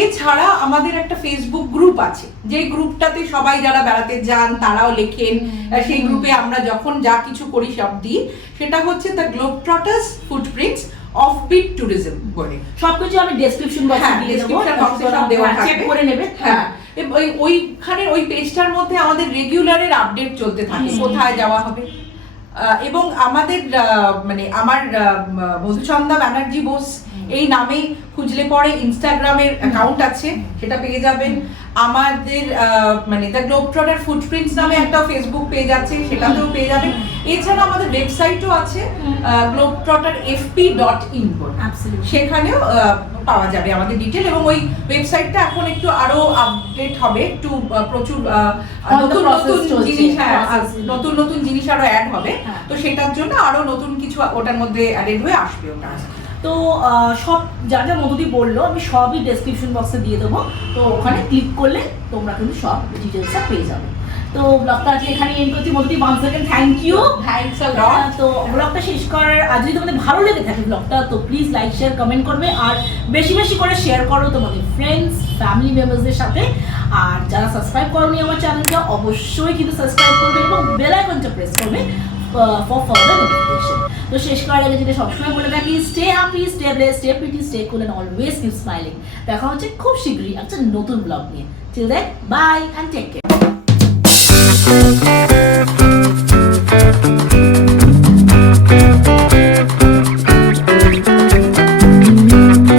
এছাড়া আমাদের একটা ফেসবুক গ্রুপ আছে, যে গ্রুপটাতে সবাই যারা বেড়াতে যান তারাও লেখেন, সেই গ্রুপে আমরা যখন যা কিছু করি সব দিই। সেটা হচ্ছে দ্য গ্লোবট্রটার্স ফুটপ্রিন্টস অফবিট ট্যুরিজম বলে। সবকিছু আমি ডেসক্রিপশন বক্সে দিয়ে দেব, ডেসক্রিপশন বক্সে সব দেওয়া থাকবে, চেক করে নেবে। হ্যাঁ, ওইখানে ওই পেজটার মধ্যে আমাদের রেগুলারের আপডেট চলতে থাকে, কোথায় যাওয়া হবে। এবং আমাদের মানে আমার মধুচন্দা ব্যানার্জি বোস এই নামে খুঁজলে পরে ইনস্টাগ্রামের অ্যাকাউন্ট আছে, সেটা পেয়ে যাবেন। আমাদের মানে দ্য গ্লোবট্রটার ফুটপ্রিন্টস নামে একটা ফেসবুক পেজ আছে, সেটাতেও পেয়ে যাবেন। এছাড়া আমাদের ওয়েবসাইটও আছে globetrotterfp.in, সেখানেও পাওয়া যাবে আমাদের ডিটেল। এবং ওই ওয়েবসাইটটা এখন একটু আরো আপডেট হবে, একটু প্রচুর নতুন নতুন জিনিস আরো অ্যাড হবে, তো সেটার জন্য আরো নতুন কিছু ওটার মধ্যে অ্যাডেড হয়ে আসবে ওটা। তো সব যা যা মধুদি বললো আমি সবই ডেসক্রিপশন বক্সে দিয়ে দেবো, তো ওখানে ক্লিক করলে তোমরা কিন্তু সব ডিটেলসটা পেয়ে যাবে। তো ব্লগটা আজকে এখানে এন্ড করছি। মধুদি once again thank you. Thanks a lot. তো ব্লগটা শেষ করার আর যদি তোমাদের ভালো লেগে থাকে ব্লগটা, তো প্লিজ লাইক শেয়ার কমেন্ট করবে, আর বেশি বেশি করে শেয়ার করো তোমাদের ফ্রেন্ডস ফ্যামিলি মেম্বারসদের সাথে। আর যারা সাবস্ক্রাইব করোনি আমার চ্যানেলটা, অবশ্যই কিন্তু সাবস্ক্রাইব করবে এবং বেল আইকনটা প্রেস করবে for further notification. তো শেষ করার আগে যেটা সবসময় বলে থাকি, stay happy, stay blessed, stay pretty, stay cool and always keep smiling. দেখা হচ্ছে খুব শীঘ্রই একটা নতুন ব্লগ নিয়ে। Till then bye and take care.